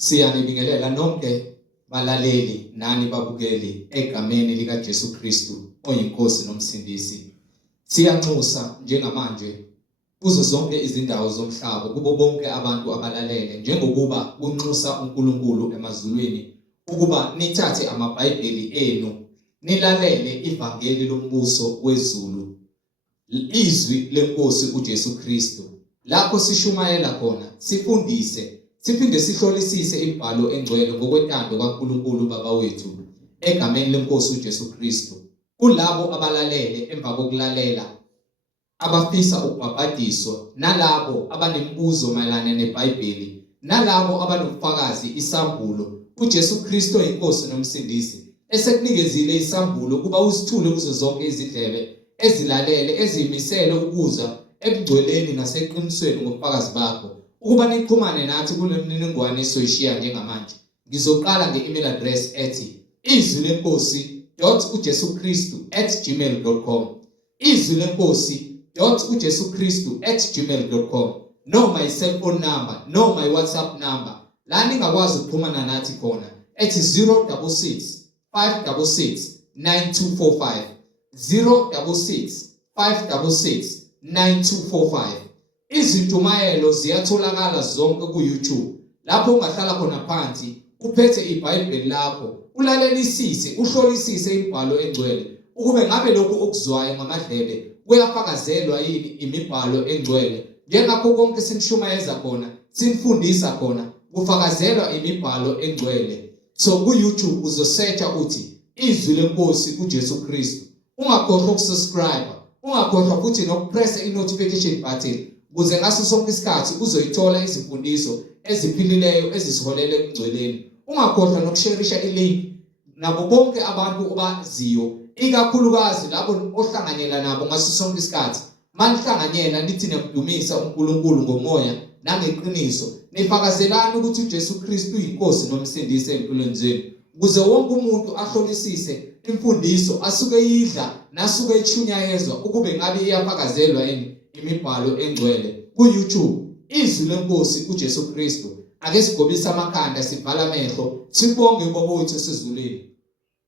Siyanibingelela nonke balaleli nani babukeli egameni likaJesu Kristu oyinkosi nomsindisi. Siyanxusa njengamanje kuzo zonke izindawo zomhlaba kubo bonke abantu abalalele njengokuba kunxusa uNkulunkulu emazulwini ukuba nithathe amabhayibheli enu nilalele ivangeli lombuso wezulu, izwi lenkosi uJesu Kristu. Lapho sishumayela khona sifundise siphinde sihlolisise imibhalo engcwele ngokwentando kaNkulunkulu Baba wethu egameni lenkosi uJesu Kristu. Kulabo abalalele emva kokulalela abafisa ukubhabhadiswa, nalabo abanemibuzo mayelana neBhayibheli, nalabo abanobufakazi isambulo uJesu Kristu oyinkosi nomsindisi esekunikezile isambulo kuba usithule kuzo zonke izindlebe ezilalele ezimisele ukuza ebugcweleni naseqinisweni ngobufakazi bakho ukuba nixhumane nathi kule mniningwane esoyishiya njengamanje. Ngizoqala nge-email address ethi izwilenkosi.ujesukristu@gmail.com, izwilenkosi.ujesukristu@gmail.com, noma i-cellphone number noma i-WhatsApp number la ningakwazi ukuxhumana nathi khona ethi 066 566 9245, 066 566 9245. Izintumayelo ziyatholakala zonke ku-YouTube lapho ungahlala khona phansi uphethe iBhayibheli lakho ulalelisise uhlolisise imibhalo engcwele ukube ngabe lokhu okuzwayo ngamadlebe kuyafakazelwa yini imibhalo engcwele. Njengakho konke sinishumayeza khona sinifundisa khona kufakazelwa imibhalo engcwele. So ku-YouTube uzosearcha uthi izwi lenkosi uJesu Kristu. Ungakhohlwa ukusubscribe, ungakhohlwa futhi nokupressa i-notification button ukuze ngaso sonke isikhathi uzoyithola izifundiso eziphilileyo ezisiholela ekugcweleni. Ungakhohlwa nokusharisha i-link nabo bonke abantu abaziyo, ikakhulukazi labo ohlanganyela nabo ngaso sonke isikhathi. Manihlanganyela nithi niyamdumisa uNkulunkulu ngomoya nangeqiniso, nifakazelana ukuthi uJesu Kristu uyinkosi nomsindisi empilweni zenu, ukuze wonke umuntu ahlolisise imfundiso asuke yidla nasuke ichunyayezwa ukube ngabe iyafakazelwa yini imibhalo engcwele. Ku-YouTube izwi lenkosi uJesu Kristu. Ake sigobise amakhanda sivala amehlo sibonge Baba wethu osezulwini.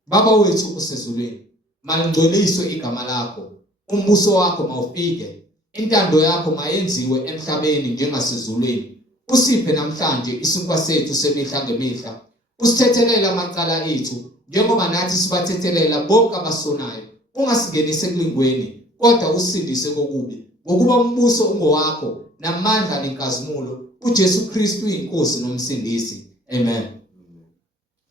Baba wethu osezulwini, malingcoliswe igama lakho, umbuso wakho mawufike, intando yakho mayenziwe emhlabeni njengasezulwini. Usiphe namhlanje isinkwa sethu semihla ngemihla, usithethelele amacala ethu njengoba nathi sibathethelela bonke abasonayo. Ungasingenise kulingweni kodwa usindise kokubi, ngokuba umbuso ungowakho namandla nenkazimulo uJesu Kristu uyinkosi nomsindisi. Amen.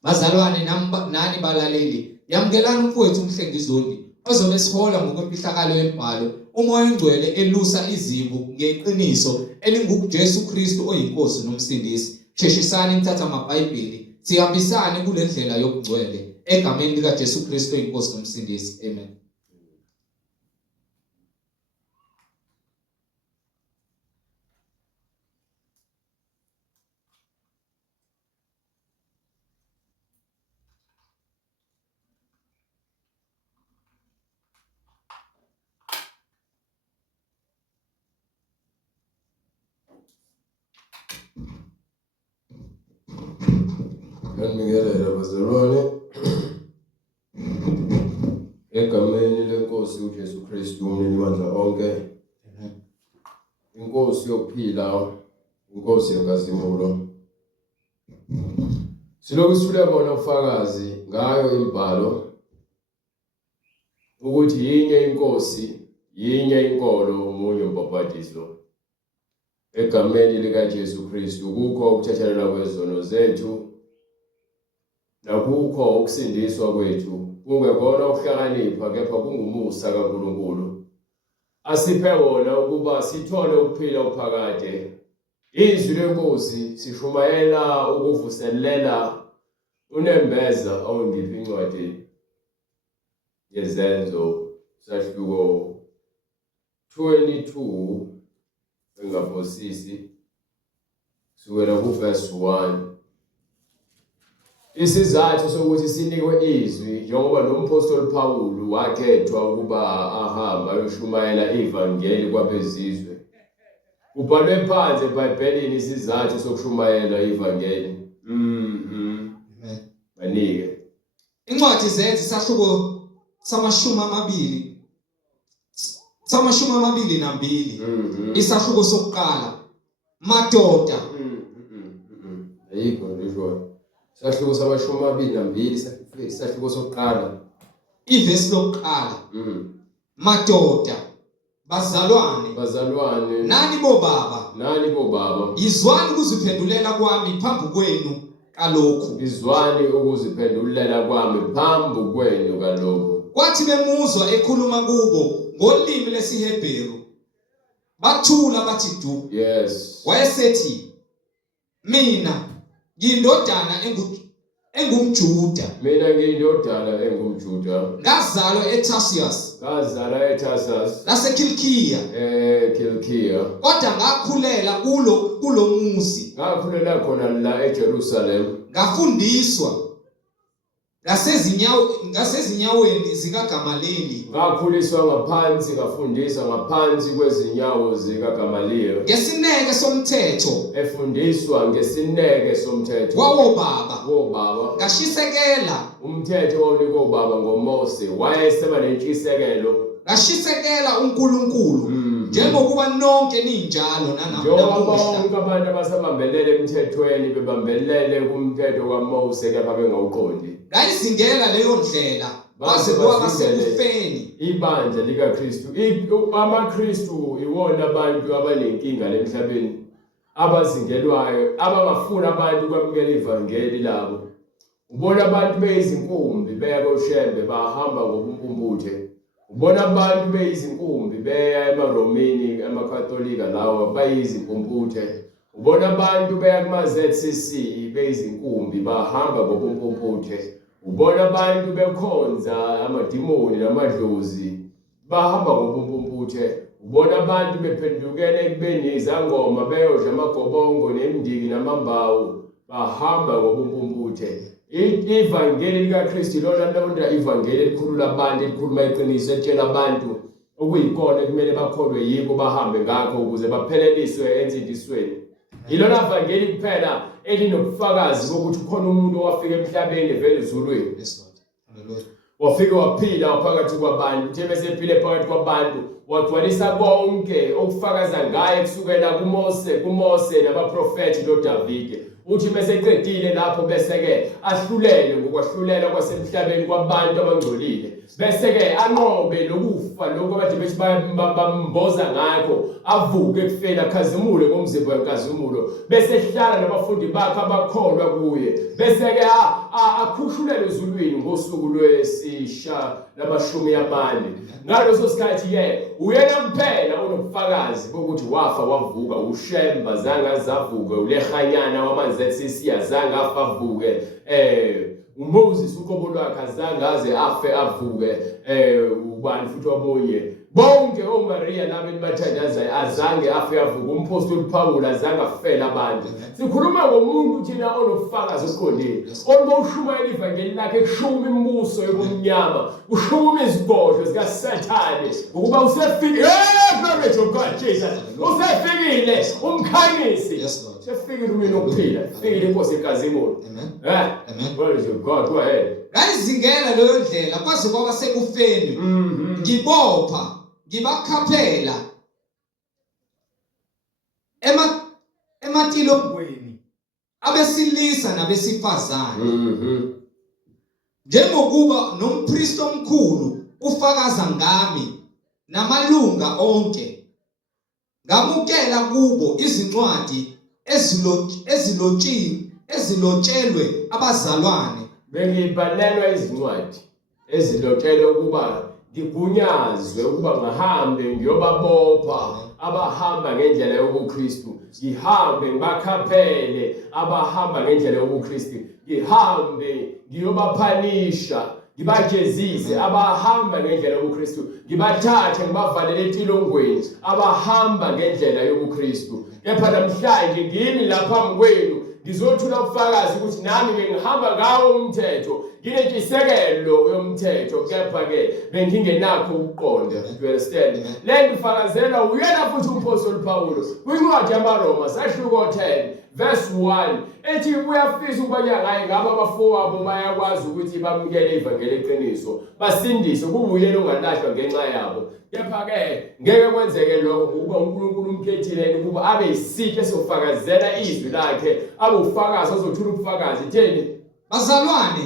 Bazalwane nani balaleli, yamkelana umfowethu uMhlengizondi ozobe sihola ngokwemfihlakalo yembhalo umoya engcwele elusa izimvu ngeqiniso elinguJesu Kristu oyinkosi nomsindisi. Sheshisani nithatha amabhayibheli sihambisane kule ndlela yokugcwele egameni likaJesu Kristu oyinkosi nomsindisi. Amen. Ngiyabingelela bazalwane egameni lenkosi uJesu Kristu umandla onke. Inkosi yokuphila, inkosi yenkazimulo. Silokhu sifuna bona ufakazi ngayo imibhalo ukuthi yinye inkosi, yinye inkolo, umunye umbhabhadiso. Egameni likaJesu Kristu kukho ukuthethelelwa kwezono zethu, nakukho ukusindiswa kwethu. Kungekona ukuhlakanipha kepha kungumusa kaNkulunkulu asiphe wona ukuba sithole ukuphila okuphakade. Izwi lenkosi sishumayela ukuvuselela unembeza awundiphi incwadi yezenzo sahluko 22 engaphosisi sukela ku-verse 1. Isizathu sokuthi sinikwe izwi njengoba nompostoli Pawulu wakhethwa ukuba ahamba ayoshumayela ivangeli kwabezizwe. Kubhalwe phansi eBhayibhelini isizathu sokushumayela ivangeli. Amen. Banike. Incwadi zethu isahluko samashumi amabili nambili. Isahluko sokuqala. Madoda. Ayikho ngisho. Isahluko samashumi amabili nambili isahluko sokuqala. Ivesi lokuqala. Madoda. Bazalwane. Nani bo baba. Izwani ukuziphendulela kwami phambi kwenu kalokhu. Izwani ukuziphendulela kwami phambi kwenu kalokhu. Kwathi bemuzwa ekhuluma kubo ngolimi lesiHebheru, bathula bathi du. Yes. Wayesethi, mina ngiyindodana engumJuda. Ngazalwa eTarsus. LaseKilkiya. Kilkiya. Kodwa ngakhulela kulo muzi. Ngakhulela khona la eJerusalem. Ngafundiswa ngasezinyaweni zikaGamaliyeli. Ngakhuliswa ngaphansi ngafundiswa ngaphansi kwezinyawo zikaGamaliyeli. Ngesineke somthetho. Efundiswa ngesineke somthetho. Wawo baba. Ngashisekela umthetho onikwa ubaba ngoMose wayeseba nentshisekelo. Ngashisekela uNkulunkulu njengokuba nonke ninjalo nanamuhla. Bonke abantu abasabambelele emthethweni bebambelele kumthetho kaMose kepha bengawuqondi. Ngayizingela leyo ndlela baze kwaba sekufeni. Ibandla likaKristu. AmaKristu iwona abantu abanenkinga emhlabeni. Abazingelwayo abangafuna abantu kwamukela ivangeli labo. Ubona abantu beyizinkumbi beya koshembe bahamba ngobumpumputhe. Ubona abantu beyizinkumbi beya emaromini amakatolika lawo bayizinkumputhwe. Ubona abantu beya kuma-ZCC beyizinkumbi bahamba ngobumpumputhe. Ubona abantu bekhonza amadimoni namadlozi bahamba ngobumpumputhe. Ubona abantu bephendukela ekubeni izangoma beyodla amagobongo nemndiki namambawu bahamba ngobumpumputhe. Ivangeli likaKristu lona ivangeli elikhulula abantu elikhuluma iqiniso elitshela abantu okuyikona kumele bakholwe yikho bahambe ngakho ukuze bapheleliswe ensindisweni. Ilona vangeli kuphela elinobufakazi bokuthi khona umuntu owafika emhlabeni evela ezulwini. Yes Lord. Hallelujah. Wafika waphila phakathi kwabantu. Uthe besephile phakathi kwabantu wagcwalisa konke okufakaza ngaye kusukela kuMose nabaprofeti noDavide. Uthi beseqedile lapho bese-ke ahlulele ngokwahlulela kwasemhlabeni kwabantu abangcolile. Bese-ke anqobe lokufa lokho abade bethi bamboza ngakho, avuke ekufeni akhazimule ngomzimba wenkazimulo. Bese ehlala nabafundi bakhe abakholwa kuye. Bese-ke akhushulele ezulwini ngosuku lwesi-40. Ngaleso sikhathi-ke uyena kuphela onobufakazi bokuthi wafa wavuka. uShemba zange azavuke, uLehanyana wama-ZCC azange afa avuke, uMoses uqobo lwakhe azange aze afe avuke, ubani futhi omunye. Bonke oMaria nabeni bathandazayo azange afe avuke. Umpostoli Pawulu azange afela abantu. Sikhuluma ngomuntu thina onobufakazi oqondile, onobushumayela ivangeli lakhe kushuma imibuso yobumnyama, kushuma izigodlo zikaSathane ukuba usefikile. Glory to God Jesus. Usefikile umkhanyisi. Yes Lord. Sefikile umini okuphila. Fikile inkosi enkazimulo. Amen. Glory to God. Go ahead. Ngayizingela leyo ndlela kwaze kwaba sekufeni. Ngibopha, ngibakhaphela ematilongweni abesilisa nabesifazane. Njengokuba nompristi omkhulu ufakaza ngami namalunga onke. Ngamukela kubo izincwadi ezilotshelwe abazalwane. Bengibhalelwa izincwadi ezilotshelwe ukuba ngigunyazwe ukuba ngahambe ngiyobabopha abahamba ngendlela yobuKristu. Ngihambe ngibakhaphele abahamba ngendlela yobuKristu. Ngihambe ngiyobaphanisha, ngibajezise abahamba ngendlela yobuKristu. Ngibathathe ngibavalele entilongweni abahamba ngendlela yobuKristu. Kepha namhlanje ngimi lapha phambi kwenu ngizothula ubufakazi ukuthi nami ngihamba ngawo umthetho. nginentshisekelo yomthetho kepha ke bengingenakho ukuqonda. You understand? Le nto ifakazela uyena futhi umpostoli Paulo kwincwadi yamaRoma sahluko 10 verse 1 ethi uyafisa ukuba nyangaye ngabo abafowabo bayakwazi ukuthi bamukele ivangeli leqiniso basindiswe kube uyena ongalahlwa ngenxa yabo. Kepha ke ngeke kwenzeke lokho ngokuba uNkulunkulu umkhethile ukuba abe yisipho esofakazela izwi lakhe abe ufakazi ozothula ubufakazi theni bazalwane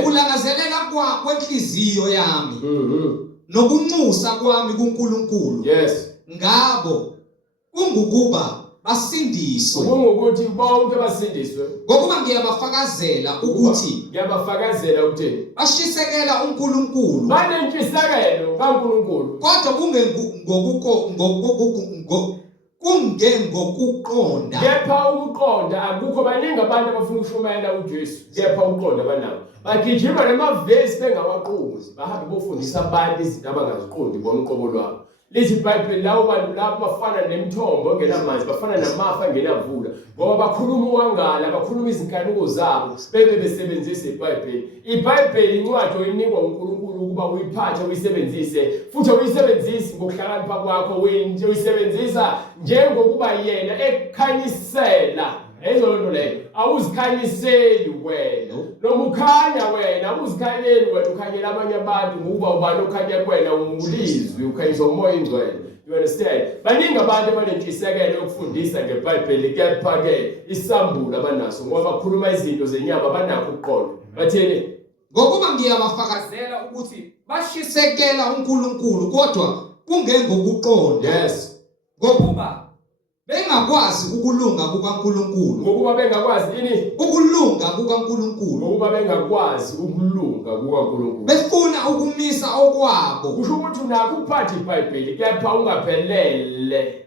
ukulangazelela kwenhliziyo yami nokunxusa kwami kuNkulunkulu ngabo kungukuba basindiswe kungukuthi bonke basindiswe ngokuba ngiyabafakazela ukuthi bashisekela uNkulunkulu banentshisekelo kaNkulunkulu kodwa kungengokuqonda kepha ukuqonda akukho baningi abantu abafuna ukushumayela uJesu kepha uqonda banabo bagijima namavesi bengawaqondi bahambe bofundisa abantu izinto abangaziqondi ngomqobo lwabo. Lithi iBhayibheli lawo bantu labo bafana nemithombo engenamanzi bafana namafa engenavula ngoba bakhuluma uwangala bakhuluma izinkanuko zabo besebenzisa iBhayibheli incwadi oyinikwa uNkulunkulu ukuba uyiphathe uyisebenzise futhi uyisebenzise ngokuhlakanipha kwakho uyisebenzisa njengokuba yena ekukhanyisela ezolonto leyo awuzikhanyiseli wena noma ukhanya wena awuzikhanyeli wena ukhanyela abanye abantu ngoba ubani okhanya kuwena umulizwi ukhanyisa umoya ingcwele. You understand? Baningi abantu abanentshisekelo yokufundisa ngeBhayibheli kepha ke isambula abanaso ngoba bakhuluma izinto zenyama banakho ukuqonda batheni ngokuba ngiyabafakazela ukuthi bashisekela uNkulunkulu kodwa kungengokuqonda ngokuba bengakwazi ukulunga kukaNkulunkulu ngokuba bengakwazi ini ukulunga kukaNkulunkulu ngokuba bengakwazi ukulunga kukaNkulunkulu befuna ukumisa okwabo. Kusho ukuthi unakho ukuphatha iBhayibheli kepha ungaphelele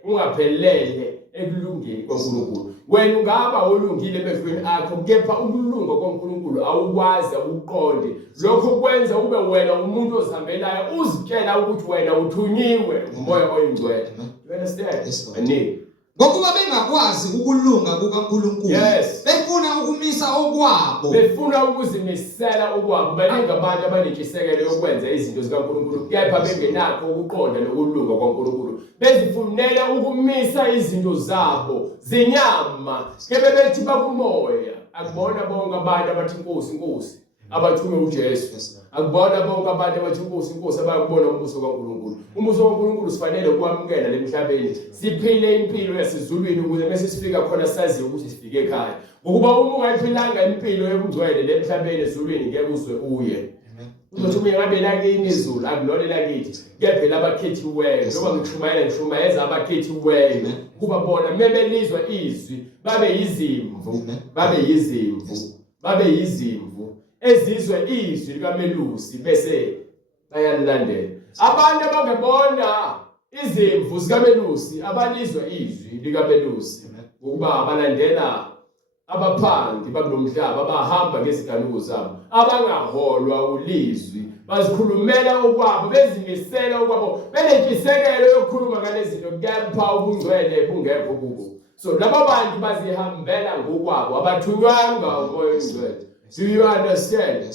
ekulungeni kwaNkulunkulu. Wena ungaba olungile emehlweni akho kepha ukulunga kwaNkulunkulu awukwazi ukuqonde lokho kwenza ube wena umuntu ozihambelayo uzitshela ukuthi wena uthunyiwe umoya oyingcwele. You understand? Ngokuba bengakwazi ukulunga kukaNkulunkulu befuna ukumisa okwabo befuna ukuzimisela okwabo baningi abantu abanentshisekelo yokwenza izinto zikaNkulunkulu kepha bengenakho ukuqonda nokulunga kwaNkulunkulu bezifunela ukumisa izinto zabo zenyama kebe bethi bakumoya. Akubona bonke abantu abathi inkosi abathume uJesu akubona bonke abantu abathi inkosi abakubona umbuso kaNkulunkulu. Umbuso kaNkulunkulu sifanele ukwamukela lemhlabeni siphile impilo yasezulwini ukuze mase sifika khona sazi ukuthi sifike ekhaya ngokuba uma ungayiphilanga impilo yobungcwele lemhlabeni ezulwini ngeke uzwe uye uzothi uma ngabe lakini izulu akulona lakithi kuyaphela abakhethiweyo noma ngishumayeza abakhethiweyo kuba bona mebelizwa izwi babe yizimvu ezizwe izwi likamelusi bese bayalilandela. Abantu abangebona izimvu zikamelusi abalizwa izwi likamelusi ukuba abalandela abaphangi bakulomhlaba abahamba ngeziganuko zabo abangaholwa ulizwi bazikhulumela okwabo bezimisela okwabo benentshisekelo yokukhuluma ngalezi zinto kepha ubungcwele bungekho kubo. So laba bantu bazihambela ngokwabo abathunywanga umoya oyingcwele. Do you understand?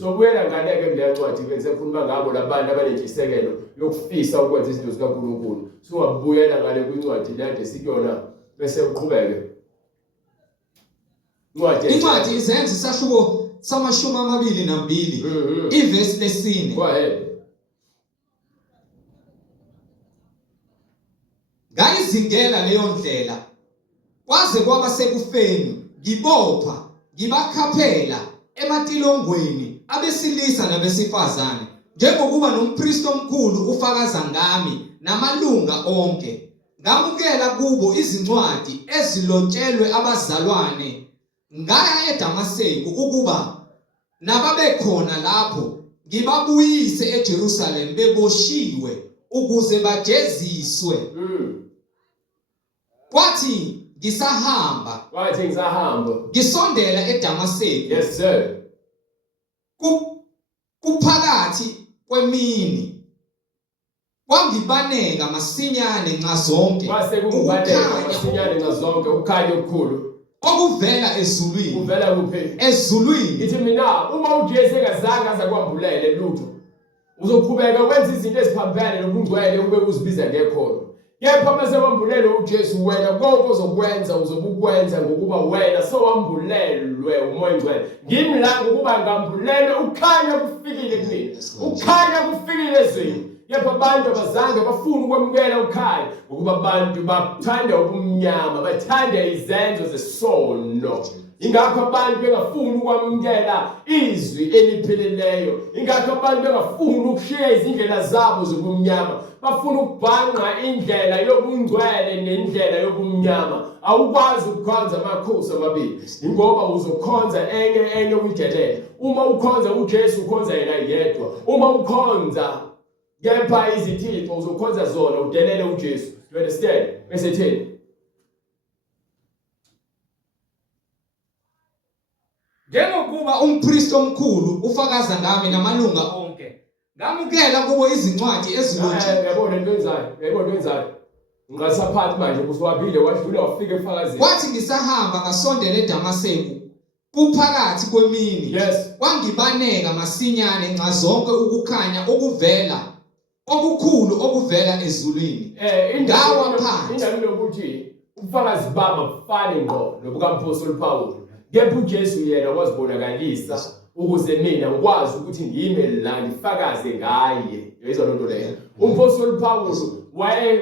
So wena ngaleke kule ncwadi bekukhuluma ngabo labantu abanentshisekelo yokufisa ukwenza izinto zikaNkulunkulu. Singabuyela ngale kwincwadi lade sikuyona bese uqhubeke. Incwadi izenzi sahluko samashumi amabili nambili ivesi lesine. Go ahead. Ngayizingela leyo ndlela kwaze kwaba sekufeni ngibopha ngibakhaphela ematilongweni abesilisa nabesifazane njengokuba nompristi omkhulu ufakaza ngami namalunga onke. Ngamukela kubo izincwadi ezilotshelwe abazalwane ngaya eDamaseko ukuba nababekhona lapho ngibabuyise eJerusalem beboshiwe ukuze bajeziswe. Kwathi ngisahamba ngisondela eDamaseko. Yes sir. Kuphakathi kwemini wangibaneka masinyane nxa zonke Kwase kungibaneka masinyane nxa zonke ukhanya okukhulu. okuvela ezulwini. Uvela kuphi? Ezulwini. Ngithi mina uma uJesu engazange azakwambulele lutho, uzoqhubeka wenza izinto eziphambene nobungcwele ube uzibiza ngekhono. Kepha mase wambulele uJesu wena konke ozokwenza uzobukwenza ngokuba wena sowambulelwe umoya ongcwele. Ngimi la ngokuba ngambulele ukhanya kufikile kumina. Ukhanya kufikile ezweni. Kepha abantu abazange bafuna ukwamukela ukhanya ngokuba abantu bathanda ubumnyama, bathanda izenzo zesono. Ingakho abantu bengafuni ukwamukela izwi elipheleleyo. Ingakho abantu bengafuni ukushiya izindlela zabo zobumnyama. Bafuna ukubhanqa indlela yobungcwele nendlela yobumnyama. Awukwazi ukukhonza amakhosi amabili. Ngoba uzokhonza enye uyidelele. Uma ukhonza uJesu ukhonza yena yedwa. Uma ukhonza kepha izithixo uzokhonza zona udelele uJesu. You understand? Bese thini? Njengokuba umpristi omkhulu ufakaza ngami namalunga onke, ngamukela kubo izincwadi ezilotshiwe. Yabona into enzayo. Ngasaphathi manje usuwabile wadlula wafika efakazeni. Kwathi ngisahamba ngasondela eDamaseko kuphakathi kwemini. Yes. Wangibaneka masinyane nxa zonke ukukhanya okukhulu okuvela ezulwini. Ndawa phansi. Indaba yokuthi ubufakazi bami abufani ngqo nobukaMpostoli Paul. Kepha uJesu yena wazibonakalisa ukuze mina ngikwazi ukuthi ngime la ngifakaze ngaye. Yezwa lonto leyo. UMpostoli Paul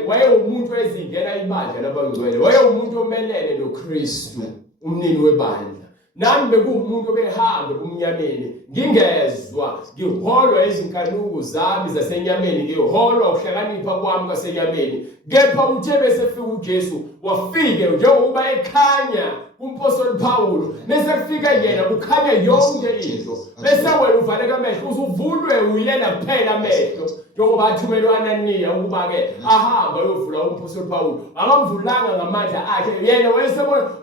waye umuntu ezingena ibandla labangcwele. Waye umuntu omelene noKristu, umnini webandla. Nami bekuwumuntu obehamba kumnyameni, ngingezwa, ngiholwa izinkanuko zami zasenyameni, ngiholwa ukuhlakanipha kwami kwasenyameni. Kepha uthe bese fika uJesu wafike njengoba ekhanya kuMpostoli Paul, bese kufika yena kukhanya yonke into. Bese wena uvaleka amehlo uzuvulwe uyena kuphela amehlo. Njengoba athumelwe Ananiya ukuba ke ahamba ayovula uMpostoli Paul. Akamvulanga ngamandla akhe, yena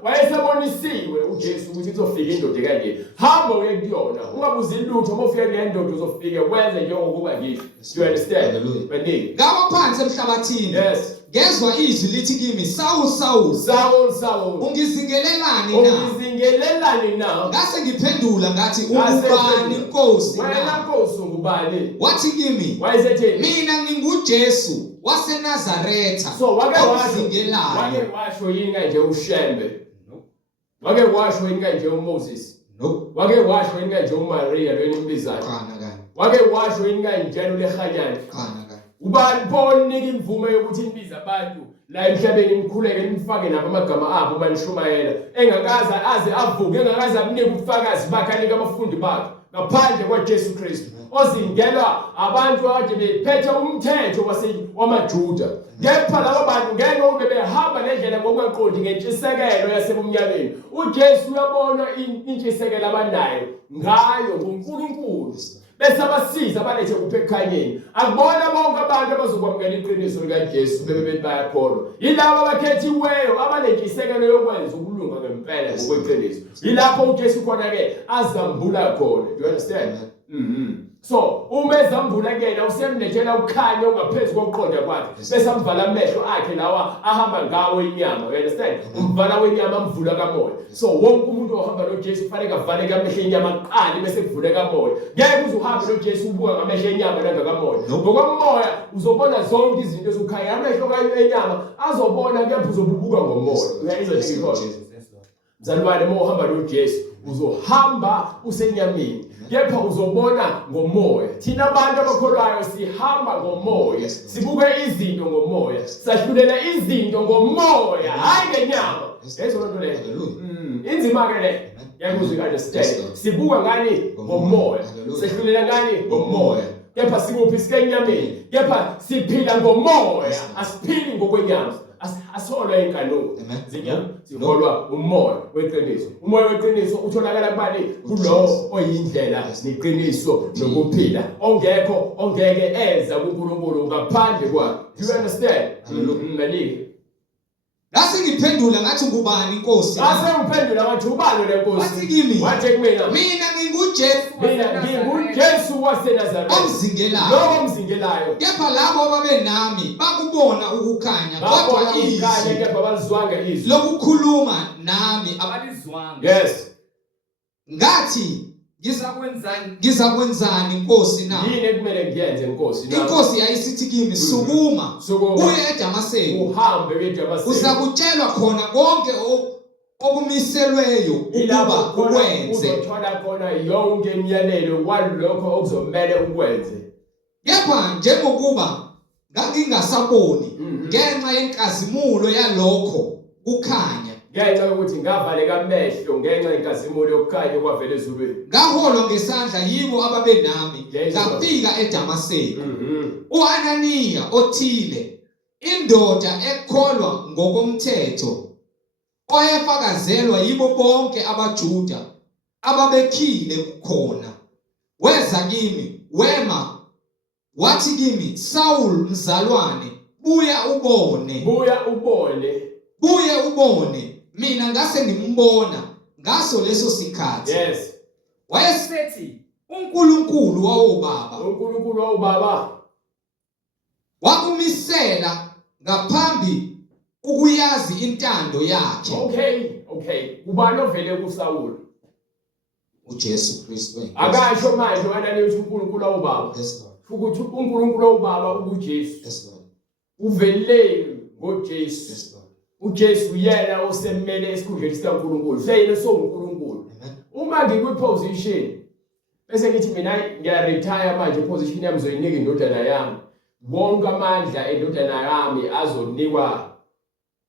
wayesebonisiwe uJesu ukuthi kuzofika indoda kanje. Hamba uye kuyona, ungabuzi lutho uma ufika kule ndoda uzofika wenze njengokuba ngisho. You understand? Baningi. Ngawa phansi emhlabathini. Yes. Ngezwa izwi lithi kimi, Saul, Saul, Saul, Saul, ungizingelelani na? Ngase ngiphendula ngathi ungubani Nkosi? Wena Nkosi ungubani? Wathi kimi, wayesethi mina nginguJesu waseNazaretha. So wake washo yini kanje uShembe? Wake washo yini kanje uMoses? No. Wake washo yini kanje uMaria lo enimbizayo? Wake washo yini kanje lehanyana? Ubani ponika imvume yokuthi imbiza abantu la emhlabeni imkhuleke nimfake nabo amagama abo banishumayela engakaze aze avuke engakaze amnike ubufakazi bakhe anika abafundi bakhe ngaphandle kwaJesu Kristu ozingelwa abantu ade bephethe umthetho wamaJuda. Kepha labo bantu ngeke ube behamba nendlela ngokweqondi ngentshisekelo yasebumnyameni. uJesu uyabona intshisekelo abanayo ngayo ngoNkulunkulu. Bese abasiza abalethe kuphe ekhanyeni. Akubona bonke abantu abazokwamukela iqiniso likaJesu bebe bayakholwa. Yilabo abakhethiweyo abanentshisekelo yokwenza ukulunga ngempela ngokweqiniso. Yilapho uJesu khona ke azambula khona. Do you understand? So uma ezambula kena usemlethela ukukhanya ongaphezulu kokuqonda kwakhe bese amvala amehlo akhe lawa ahamba ngawo inyama. You understand? Umvala wenyama amvula kamoya. So wonke umuntu ohamba noJesu kufanele avale amehlo enyama aqali bese kuvuleka kamoya. Ngeke uzuhambe noJesu ubuka ngamehlo enyama nangakamoya. Ngokomoya uzobona zonke izinto ezukhanya. Amehlo enyama azobona kepha uzobubuka ngomoya. Uyayizwa nje ikho. Mzalwane uma uhamba noJesu uzohamba usenyameni. Kepha uzobona ngomoya. Thina abantu abakholwayo sihamba ngomoya. Sibuke izinto ngomoya. Sahlulela izinto ngomoya, hayi ngenyama. Yezwa lonto leyo. Inzima ke le. Yakuzwe understand. Sibuka ngani ngomoya. Sahlulela ngani ngomoya. Kepha sikuphi sikenyameni. Kepha siphila ngomoya. Asiphili ngokwenyama. Asolwa inkanuko. Siholwa umoya weqiniso. Umoya weqiniso utholakala kubani? Kulo oyindlela neqiniso nokuphila. Ongeke eza kuNkulunkulu ngaphandle kwakhe. Do you understand? Baningi. Lase ngiphendula ngathi ngubani inkosi Ngase ngiphendula ngathi ubani lenkosi wathi kimi wathi kumina mina nginguJesu mina nginguJesu waseNazaretha omzingelayo lo omzingelayo kepha labo ababenami bakubona ukukhanya kodwa izwi kepha balizwanga izwi lokukhuluma nami abalizwanga. yes ngathi ngizakwenzani inkosi na yini ekumele ngiyenze inkosi na inkosi yayisithi kimi sukuma uye eDamaseko uhambe eDamaseko uzakutshelwa khona konke okumiselweyo ukuba ukwenze uzothola khona yonke imiyalelo walokho okuzomela ukwenze kepha njengokuba ngangingasaboni ngenxa yenkazimulo yalokho kukhanya ngenxa yokuthi ngavaleka amehlo ngenxa yenkazimulo yokukhanya kwavela ezulwini ngaholwa ngesandla yibo ababenami ngafika eDamaseko uHananiya othile indoda ekholwa ngokomthetho oyefakazelwa yibo bonke abaJuda ababekhile kukhona weza kimi wema wathi kimi Saul mzalwane buya ubone mina ngase ngimbona ngaso leso sikhathi yes wayesethi uNkulunkulu wawobaba wakumisela ngaphambi ukuyazi intando yakhe okay ubani ovele kuSawuli uJesu Kristu akasho manje wena lethi uNkulunkulu wawobaba ukuthi uNkulunkulu wawobaba uJesu uvele ngoJesu uJesu yena osemele esikhundleni sikaNkulunkulu seyena soNkulunkulu uma ngikwi-position bese ngithi mina ngiyaretire manje position yami zoyinika indodana yami wonke amandla endodana yami azonikwa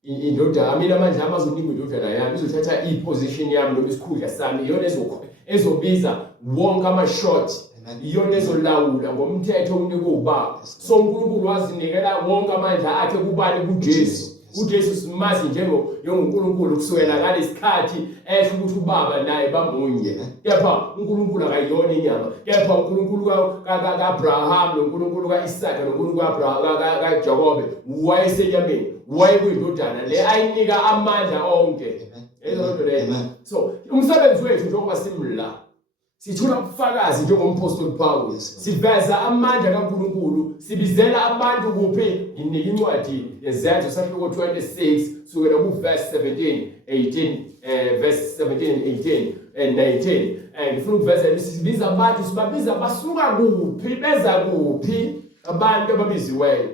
indodana mina amandla ami azonikwa indodana yami izothatha iposition yami noma isikhundla sami iyona ezobiza wonke ama-shot iyona ezolawula ngomthetho unikwe ubaba so uNkulunkulu wazinikela wonke amandla akhe kubani kuJesu uJesu simazi njengoNkulunkulu kusukela ngalesikhathi esho ukuthi ubaba naye bamunye kepha uNkulunkulu akayona inyama kepha uNkulunkulu kaAbraham noNkulunkulu kaIsaka noNkulunkulu kaJakobe wayesenyameni wayekuyindodana le ayinika amandla onke so umsebenzi wethu njengoba simla sithula ubufakazi njengompostoli Paul siveza amandla kaNkulunkulu sibizela abantu kuphi nginika incwadi yezenzo sahluko 26 sukela ku verse 17 18 verse 17 18 and 19 ngifuna ukuveza sibiza abantu sibabiza basuka kuphi beza kuphi abantu ababiziweyo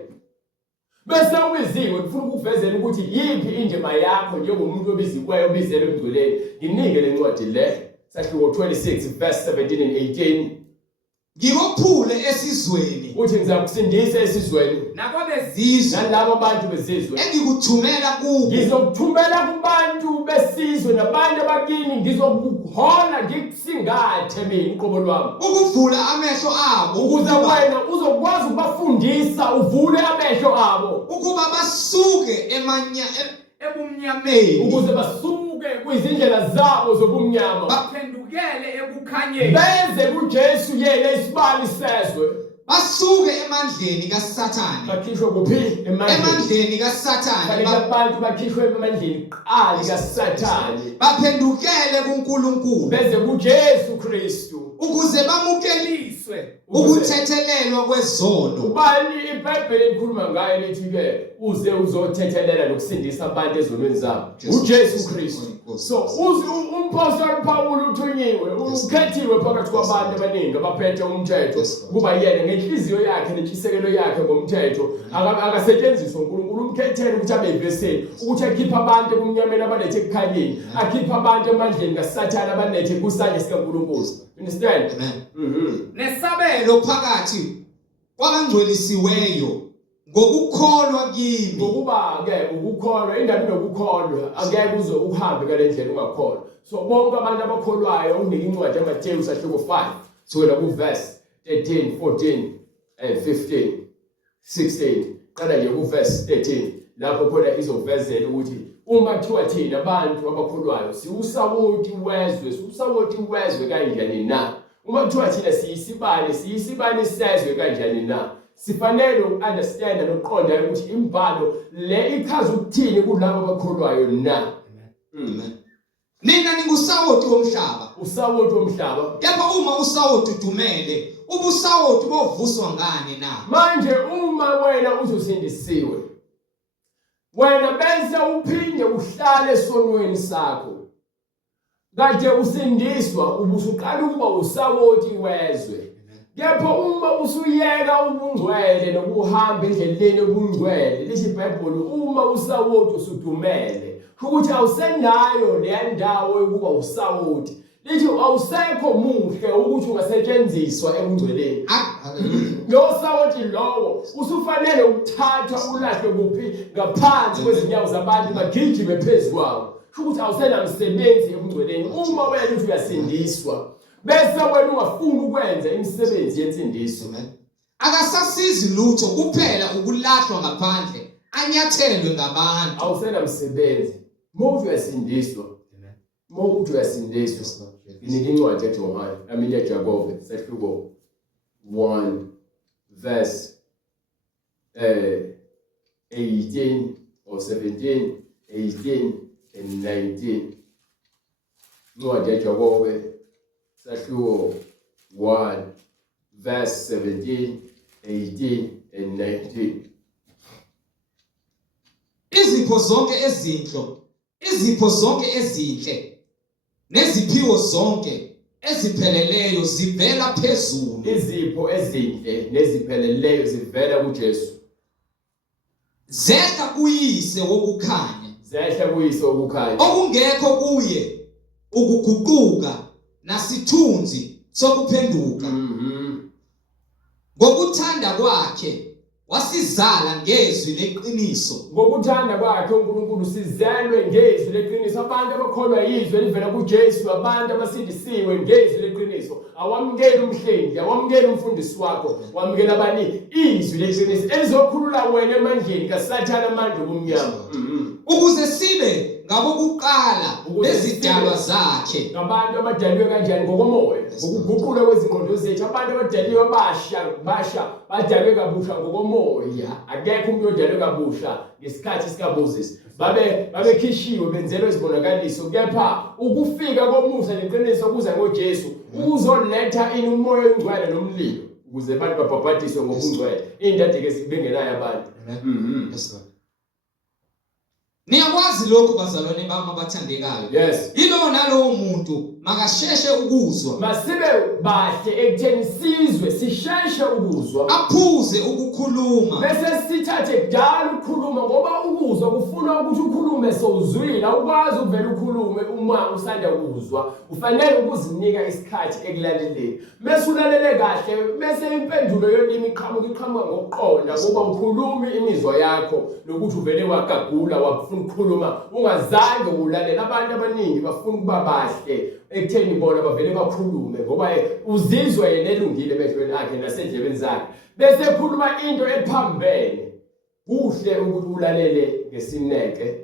bese ubiziwe ngifuna ukukuvezela ukuthi yiphi indima yakho njengomuntu obiziweyo obizele emgcweleni nginike le ncwadi le sahluko 26 verse 17 and 18 ngikophule esizweni uthi ngizakusindisa esizweni nakwabezizwe nalabo bantu bezizwe engikuthumela kubo ngizokuthumela kubantu besizwe nabantu abakini ngizokuhola ngikusingathe mina uqobo lwami ukuvula amehlo abo ukuze wena uzokwazi ukubafundisa uvule amehlo abo ukuba basuke ebumnyameni ukuze basuke kwizindlela zabo zobumnyama baphendukele ekukhanyeni beze kuJesu yena isibani sezwe basuke emandleni kaSathane bakhishwe kuphi emandleni kaSathane abantu bakhishwe emandleni kaSathane baphendukele kuNkulunkulu beze kuJesu Kristu ukuze bamukeliswe ukuthethelelwa kwezono ubani iBhayibheli likhuluma ngayo lithi ke uze uzothethelela nokusindisa abantu ezonweni zabo uJesu Kristu so umpostoli Paul uthunyiwe ukhethiwe phakathi kwabantu abaningi abaphethe umthetho kuba yena ngenhliziyo yakhe nentshisekelo yakhe ngomthetho akasetshenziswa uNkulunkulu umkhethele ukuthi abe yiveseli ukuthi akhiphe abantu ebumnyameni abalethe ekukhanyeni akhiphe abantu emandleni kaSathane abalethe kusandla sikaNkulunkulu understand nesabelo phakathi kwabangcwelisiweyo ngokukholwa kimi ngokuba ke ukukholwa indaba nokukholwa angeke uze uhambe ngalendlela ungakholwa so bonke abantu abakholwayo unika incwadi yaMateyu sahluko 5 sukela ku verse 13 14 and 15 16 qala nje ku verse 13 lapho khona izovezela ukuthi uma kuthiwa thina abantu abakholwayo siusawoti wezwe kanjani na uma kuthiwa thina siyisibani sezwe kanjani na sifanele ukunderstand nokuqonda ukuthi imbhalo le ichaza ukuthini kulabo abakholwayo na. Amen. Nina ningusawoti womhlaba. Usawoti womhlaba. Kepha uma usawoti udumele, ubusawoti bovuswa ngani na? Manje uma wena uzosindisiwe, wena bese uphinde uhlale esonweni sakho, kade usindiswa ubusuqala ukuba usawoti wezwe. Kepha uma usuyeka ubungcwele nokuhamba endleleni obungcwele, lithi iBhayibheli uma usawoti usudumele, ukuthi awusenayo le ndawo yokuba usawoti. Lithi awusekho muhle ukuthi ungasetshenziswa ebungcweleni. Lo sawoti lowo usufanele ukuthatha ulahle kuphi ngaphansi kwezinyawo zabantu bagijime phezulu kwawo. Ukuthi awusenamsebenzi ebungcweleni uma wena uthi uyasindiswa. Bese wena ungafuni ukwenza imisebenzi yensindiso. Akasasizi lutho kuphela ukulahlwa ngaphandle anyathelwe ngabantu. Awusenamsebenzi. Mawuthi uyasindiswa. Mawuthi uyasindiswa. Inika incwadi yaJohane, yaJakobe, sehluko 1 verse 18 or 17, 18 and 19. Incwadi yaJakobe, sehluko 1 verse 17, 18 and 19. Izipho zonke ezinhle neziphiwo zonke ezipheleleyo zivela phezulu. Izipho ezinhle nezipheleleyo zivela kuJesu. Zehla kuyise wokukhanya. Zehla kuyise wokukhanya. Okungekho kuye ukuguquka nasithunzi sokuphenduka. Ngokuthanda kwakhe wasizala ngezwi leqiniso. Ngokuthanda kwakhe uNkulunkulu sizelwe ngezwi leqiniso. Abantu abakholwa izwi elivela kuJesu, abantu abasindisiwe ngezwi leqiniso. Awamukela umhlengi, awamukela umfundisi wakho, wamukela abani izwi leqiniso elizokhulula wena emandleni kaSathane amandla obumnyama. Ukuze sibe ngabokuqala bezidalwa zakhe. Ngabantu abadalwe kanjani? Ngokomoya, ngokuguqula kwezingqondo zethu. Abantu abadalwe basha badalwe kabusha ngokomoya. Akekho umuntu odalwe kabusha ngesikhathi sikaMoses. Babekhishiwe benzelwe izibonakaliso. Kepha ukufika komusa neqiniso kuza ngoJesu uzoletha ini umoya ongcwele nomlilo ukuze abantu babhabhadiswe ngokungcwele. Indade ke sibengenayo abantu. Niyakwazi lokho bazalwane bami abathandekayo. Yes. Yilo nalowo muntu makasheshe ukuzwa. Masibe bahle ekutheni sizwe sisheshe ukuzwa. Aphuze ukukhuluma. Bese sithathe kudala ukukhuluma ngoba ukuzwa kufuna ukuthi ukhulume sowuzwile. Awukwazi ukuvela ukhulume uma usanda ukuzwa. Ufanele ukuzinika isikhathi ekulaleleni. Mase ulalele kahle, bese impendulo yolimi iqhamuka ngokuqonda ngoba ukhuluma imizwa yakho nokuthi uvele wagagula wafuna ukukhuluma ungazange ulalela. Abantu abaningi bafuna ukuba bahle ekutheni bona bavele bakhulume ngoba uzizwa yena elungile emehlweni akhe nasendlebeni zakhe. Bese ekhuluma into ephambene. Kuhle ukuthi ulalele ngesineke.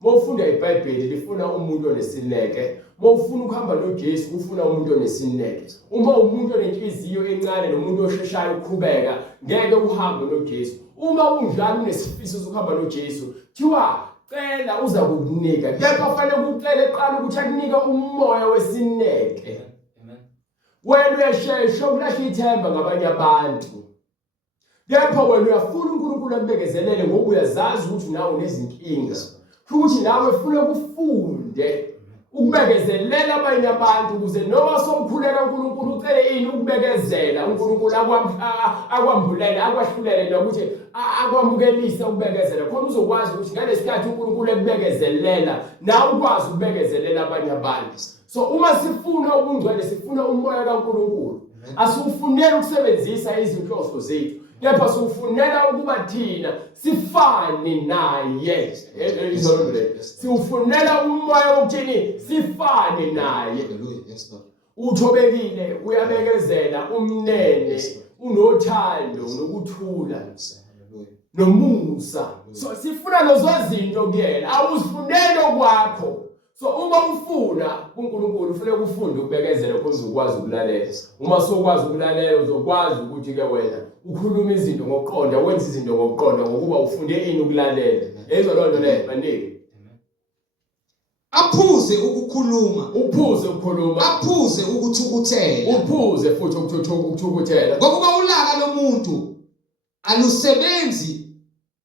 Mawufunda iBhayibheli lifuna umuntu onesineke. Mawufuna ukuhamba noJesu ufuna umuntu onesineke. Uma umuntu onenhliziyo encane nomuntu osheshayo ukuqhubeka ngeke uhambe noJesu. Uma unjalo unesifiso sokuhamba noJesu thiwa cela uza kukunika. Kepha kufanele ukucela eqala ukuthi akunika umoya wesineke. Amen. Wena uyashesha ukulahla ithemba ngabanye abantu. Kepha wena uyafuna uNkulunkulu akubekezelele ngoba uyazazi ukuthi nawe unezinkinga. Futhi nawe ufuna ukufunde ukubekezelela abanye abantu ukuze noma somkhuleka uNkulunkulu ucele ini ukubekezela uNkulunkulu akwambulele akwahlulele nokuthi akwamukelise ukubekezela khona uzokwazi ukuthi ngalesikhathi uNkulunkulu ekubekezelela nawe ukwazi ukubekezelela abanye abantu. So uma sifuna ubungcwele sifuna umoya kaNkulunkulu. Asiufunele ukusebenzisa izinhloso zethu. Kepha siufunela ukuba thina sifane naye. Siufunela umoya wokuthini sifane naye. Uthobekile, uyabekezela, umnene, unothando nokuthula nomusa. So sifuna lezo zinto kuyena. Awuzifunele kwakho. So uma ufuna kuNkulunkulu ufuna ufunde ukubekezela ukuze ukwazi ukulalela. Uma sokwazi ukulalela uzokwazi ukuthi ke wena ukhuluma izinto ngokuqonda, wenza izinto ngokuqonda ngokuba ufunde ini ukulalela. Ezo lonto le baningi. Aphuze ukukhuluma, Uphuze ukukhuluma, aphuze ukuthukuthela, uphuze futhi ukuthukuthela. ngokuba ulaka lomuntu alusebenzi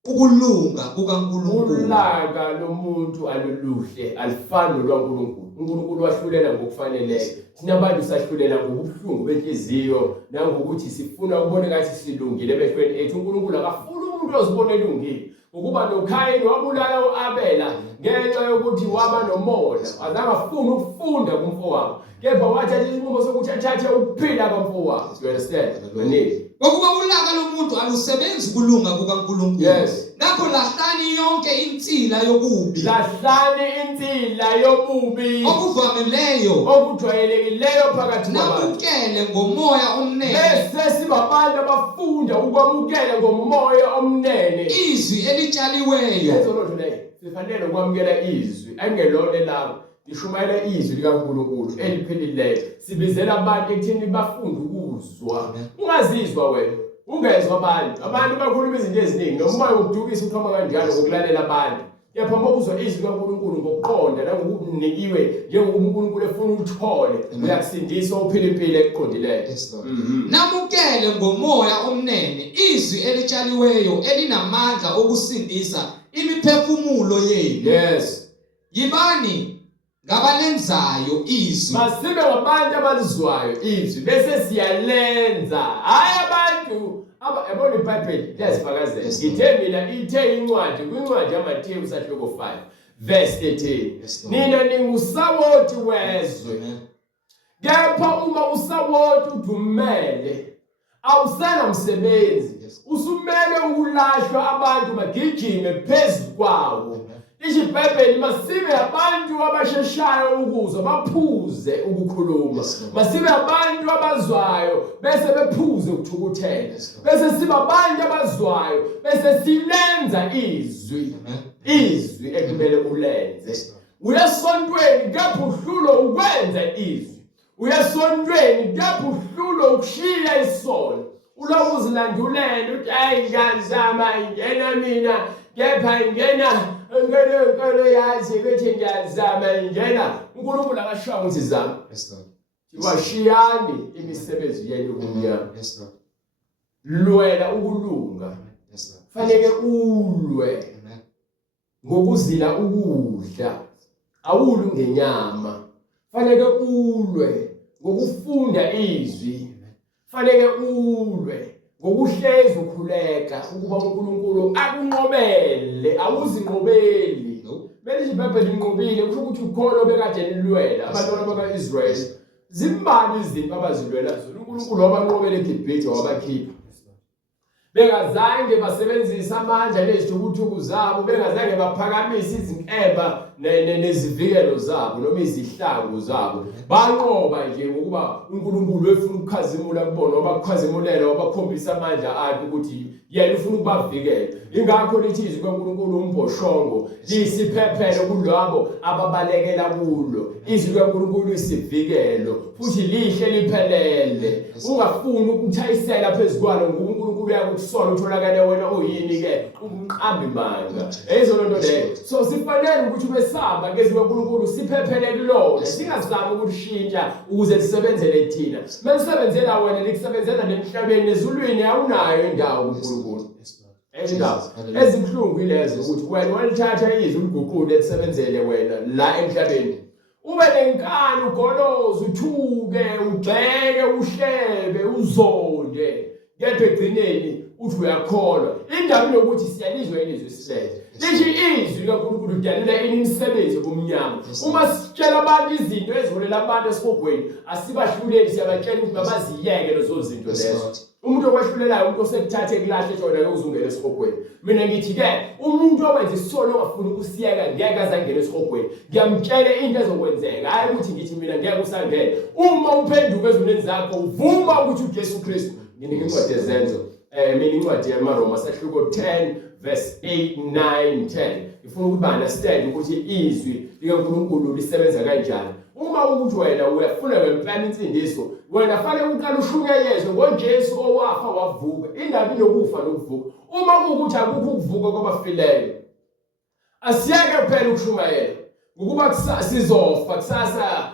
ukulunga kukaNkulunkulu. Ulaka lomuntu aluluhle alifani nolwaNkulunkulu. uNkulunkulu wahlulela ngokufaneleyo. Thina abantu sahlulela ngobuhlungu benhliziyo nangokuthi sifuna ukubona ngathi silungile emehlweni ethu. uNkulunkulu akafuni umuntu ozibona elungile. Ukuba noKhayini wabulala uAbela ngenxa yokuthi waba nomona, azange afune ukufunda kumfowabo, kepha wathatha isinqumo sokuthi athathe ukuphila komfowabo. You understand? Ngokuba ulaka lomuntu alusebenzi ukulunga kukaNkulunkulu. Yes. Ngakho lahlani yonke insila yokubi, Lahlani insila yobubi okuvamileyo, okujwayelekileyo phakathi kwabantu. namukele ngomoya omnene Bese sibabantu abafunda ukwamukela ngomoya omnene. izwi elitshaliweyo. Lezo lonto leyo sifanele ukwamukela izwi angelona labo. Lishumayela izwi likaNkulunkulu eliphilileyo. Sibizela abantu ekutheni bafunde ukuzwa. Ungazizwa wena, ungezwa abantu. Abantu bakhuluma izinto eziningi nomoya wokudukisa uqhama kanjalo ngokulalela abantu. Kepha uma uzwa izwi likaNkulunkulu ngokuqonda nangokunikiwe njengoba uNkulunkulu efuna ukuthole, uyakusindisa uphile impilo eqondileyo. Namukele ngomoya omnene izwi elitshaliweyo elinamandla okusindisa imiphefumulo yenu. Yes. Yibani ngabalenzayo izwi. Masibe ngabantu abalizwayo izwi bese siyalenza. Hayi abantu yabona iBhayibheli liyazifakazela. Ngithe mina ithe incwadi kwincwadi yaMathewu sahloko 5 verse 18. Nina ningusawoti wezwe. Kepha uma usawoti udumele awusana msebenzi. Usumele ukulahlwa abantu bagijime phezulu kwawo. iBhayibheli masibe abantu abasheshayo ukuzwa baphuze ukukhuluma. Masibe abantu abazwayo bese bephuze ukuthukuthela. Bese sibe abantu abazwayo bese silenza izwi. Izwi ekumele ulenze. Uyasontweni kepha uhlulo ukwenza izwi. Uyasontweni kepha uhlulo ukushiya isono. Uloku uzilandulela uthi hayi ngiyazama ingena mina kepha ingena enkolo yazi bethi ngiyazama ingena. uNkulunkulu akashaya ukuthi zama. Washiyani imisebenzi yenu kumnyama. Lwela ukulunga. Fanele ulwe ngokuzila ukudla. Awulu ngenyama. Fanele ulwe ngokufunda izwi. Fanele ulwe ngokuhlezi ukhuleka ukuba uNkulunkulu akunqobele. Awuzinqobeli. Manje iBhayibheli inqobile kusho ukuthi ukhona obekade nilwela abantwana bakaIsrael. Zimbali izinto abazilwela zona. uNkulunkulu wabanqobela eGibhithe wabakhipha. Bengazange basebenzisa amandla nezithukuthuku zabo, bengazange baphakamisa izinkemba nezivikelo zabo noma izihlangu zabo. Banqoba nje ngokuba uNkulunkulu efuna ukukhazimula kubona, wabakhazimulela, wabakhombisa amandla akhe ukuthi yena ufuna ukubavikela. Ingakho lithi izwi kaNkulunkulu umbhoshongo lisiphephelo kulabo ababalekela kulo. Izwi kaNkulunkulu isivikelo futhi lihle liphelele. Ungafuni ukuthayisela phezukwalo ngoba uNkulunkulu uyakusola utholakale wena oyini ke umqambi manga. Ezo lonto leyo. So sifanele ukuthi besaba ngezwi kaNkulunkulu siphephele kulona. Singazami ukushintsha ukuze sisebenzele thina. Mesebenzela wena likusebenzela nemhlabeni nezulwini awunayo indawo uNkulunkulu. Ezibhlungu ilezo ukuthi wena walithatha izwi uliguqule lisebenzele wena la emhlabeni. Ube nenkani ugoloze uthuke ugxeke uhlebe uzonde kepha egcineni uthi uyakholwa. Indaba yokuthi siyalizwa ilizwi sihlele. Lithi izwi kaNkulunkulu lidalela imisebenzi kumnyama. Uma sitshela abantu izinto eziholela abantu esibogweni asibahluleli siyabatshela ukuthi mabaziyeke lezo zinto lezo. Umuntu okwahlulelayo umuntu osekuthathe kulahle tshona uzungena esihogweni. Mina ngithi ke umuntu owenza isono ongafuni ukusiyeka ngeke azangena esihogweni. Ngiyamtshela into ezokwenzeka hayi ukuthi ngithi mina ngeke usangena. Uma uphenduka ezonweni zakho uvuma ukuthi uJesu Kristu. Nginika incwadi yezenzo mina incwadi yaMaroma sahloko 10 verse 8 9 10. ngifuna ukuthi ba-understand ukuthi izwi likaNkulunkulu lisebenza kanjani. Uma ukuthi wena uyafuna wempela imfundiso, wena fanele uqale ushunyayezwe ngoJesu owafa wavuka, indaba yokufa nokuvuka. Uma kuwukuthi akukho ukuvuka kwabafileyo, asiyeke kuphela ukushumayela ngokuba sizofa kusasa,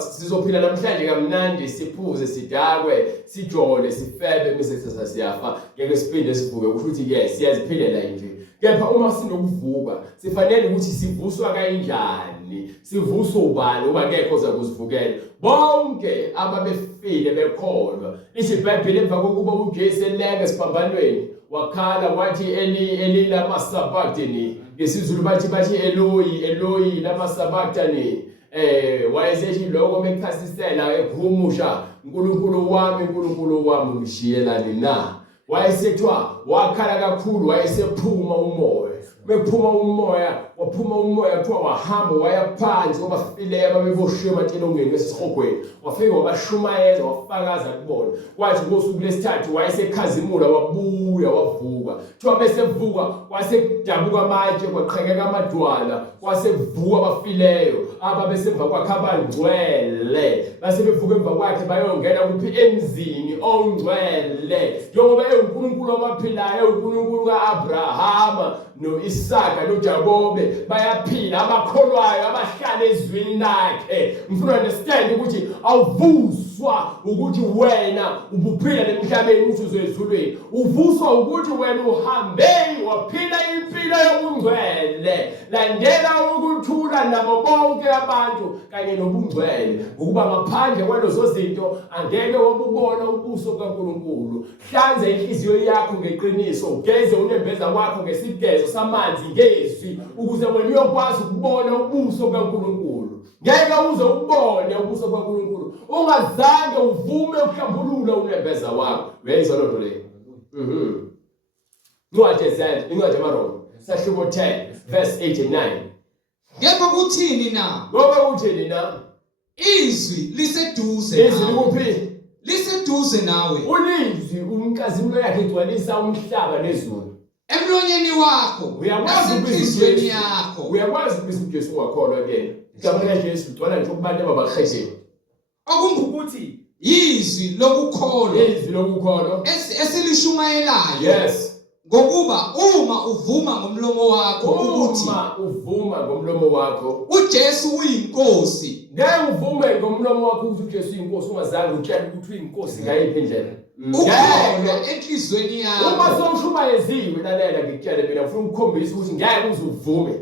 sizophila namhlanje kamnandi, siphuze, sidakwe, sijole, sifebe bese siyafa, ngeke siphinde sivuke. Kusho ukuthi ke siyaziphilela nje. Kepha uma sinokuvuka sifanele ukuthi sivuswa kanjani, sivuswa ubani uma ngeke oza kuzivukela. Bonke ababefile bekholwa. IBhayibheli emva kokuba uJesu elele esiphambanweni wakhala wathi Eli lama sabachthani, ngesizulu bathi Eloi Eloi lama sabachthani. Wayesethi lokho mechasisela ekhulumusha, Nkulunkulu wami ngishiyelani na. Wayesethwa wakhala kakhulu, wayesephuma umoya. Mephuma umoya, waphuma umoya kuthiwa wahamba waya phansi kwabafileyo ababeboshiwe ematilongweni besihogweni. Wafika wabashumayeza, wafakaza kubona. Kwathi ngosuku lesithathu wayesekhazimula, wabuya wavuka. Kuthiwa besevuka wasekudabuka amatshe, kwaqhekeka amadwala, kwasevuka abafileyo ababesemva kwakhe abangcwele. Basebevuka emva kwakhe bayongena kuphi? Emzini ongcwele. Njengoba uNkulunkulu wabaphilayo, uNkulunkulu kaAbrahama noIsaka noJakobe bayaphila, abakholwayo abahlala ezwini lakhe. Ngifuna understand ukuthi awuvuswa ukuthi wena ubuphila emhlabeni ukuthi uzezulwini. Uvuswa ukuthi wena uhambe waphila impilo yobungcwele. Landela ukuthula nabo bonke abantu kanye nobungcwele, ukuba ngaphandle kwalezo zinto angeke wabubona ubuso kaNkulunkulu. Hlanza inhliziyo yakho ngeqiniso, ugeze unembeza wakho ngesigezo samanzi ngezwi, ukuze wena uyokwazi ukubona ubuso kaNkulunkulu. Ngeke uze ubone ubuso kaNkulunkulu ungazange uvume ukuhlambulula unembeza wakho. Uyayizwa lonto leyo? Incwadi yamaroma sahluko 10 verse 8 and 9. Kepha kuthini na? Ngoba kuthini na? Izwi liseduze Izwi nawe. likuphi? Liseduze nawe. Ulizwi umkazimulo yakhe igcwalisa umhlaba nezulu. Emlonyeni wakho, Uyakwazi nasenhliziyweni yakho. Uyakwazi ukuthi uJesu ungakholwa kuyena. Igama likaJesu ligcwala nje kubantu ababakhethiwe. Okungukuthi izwi lokukholwa, Izwi lokukholwa. esilishumayelayo. Yes. Ngokuba uma uvuma ngomlomo wakho ukuthi Uma uvuma ngomlomo wakho, uJesu uyinkosi, ngeke uvume ngomlomo wakho ukuthi uJesu uyinkosi ungazange utshele ukuthi uyinkosi ngayiphi indlela. ukholwa enhliziyweni Uma yakho. somshumayeziwe, lalela ngikutshele mina, ngifuna ukukhombisa ukuthi ngeke uze uvume.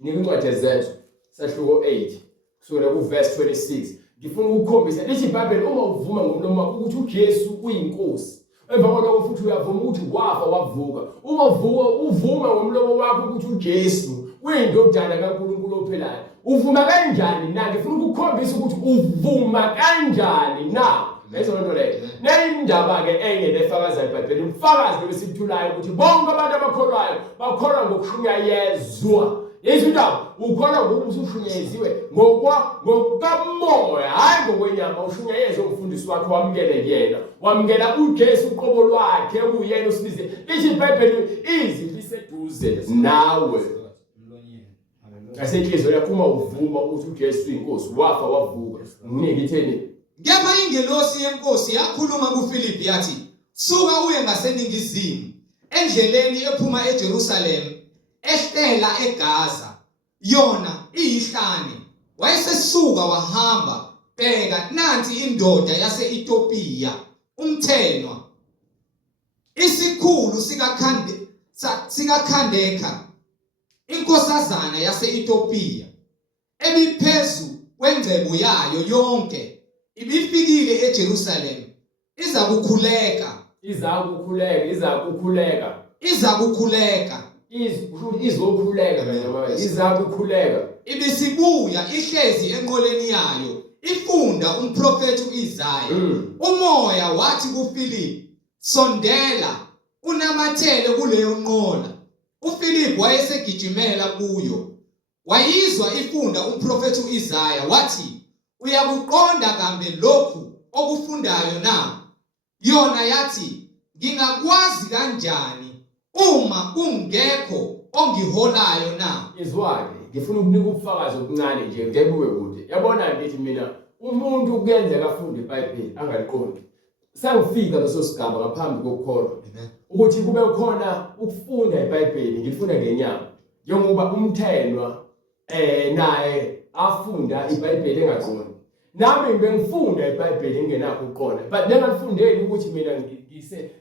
Nika incwadi yazethu sahluko 8 kusukela ku verse 26. Ngifuna ukukhombisa lithi iBhayibheli uma uvuma ngomlomo wakho ukuthi uJesu uyinkosi, emva kwalokho futhi uyavuma ukuthi wafa wavuka. Uma uvuma ngomlomo wakho ukuthi uJesu uyindodana kaNkulunkulu ophilayo, uvuma kanjani na? Ngifuna ukukhombisa ukuthi uvuma kanjani na. Lezo lonto leyo. Nayindaba ke enye lefakaza iBhayibheli, umfakazi besithulayo ukuthi bonke abantu abakholwayo bakholwa ngokushunyayezwa. Yezindaba ukholwa ngokuthi ushunyayeziwe ngokamoya, hayi ngokwenyama. Ushunyayezwe umfundisi wakhe, wamukele yena, wamukela uJesu uqobo lwakhe uyena usibize. Lithi iBhayibheli izwi liseduze nawe. Asenhliziyo yakho uma uvuma ukuthi uJesu uyinkosi, wafa wavuka. Nginike itheni? Kepha ingelosi yenkosi yakhuluma kuFilipi yathi, suka uye ngaseningizimu endleleni ephuma eJerusalema ehlela eGaza. Yona iyihlane. Wayesesuka wahamba, bheka nanti indoda yase-Itopiya, umthenwa, isikhulu sikaKhandeka, inkosazana yase-Itopiya, ebiphezu kwengcebo yayo yonke, ibifikile eJerusalema. Izakukhuleka. Ibisibuya ihlezi enqoleni yayo, ifunda umprofeti uIzaya. Umoya wathi kuFilipi, sondela unamathele kuleyo nqola. uFilipi wayesegijimela kuyo. Wayizwa ifunda umprofeti uIzaya, wathi, uyakuqonda kambe lokhu okufundayo na? Yona yathi, ngingakwazi kanjani uma kungekho ongiholayo na. Izwake ngifuna ukunika ubufakazi obuncane nje ngebuke kude. Yabona ngithi mina umuntu kuyenzeka afunde iBhayibheli angaliqondi. Sangifika leso sigaba ngaphambi kokukholwa ukuthi kube khona ukufunda iBhayibheli ngifunda ngenyama. Njengoba umthenwa naye afunda iBhayibheli engaqondi. Nami bengifunda iBhayibheli ngingenakho ukuqonda. But bengafundeli ukuthi mina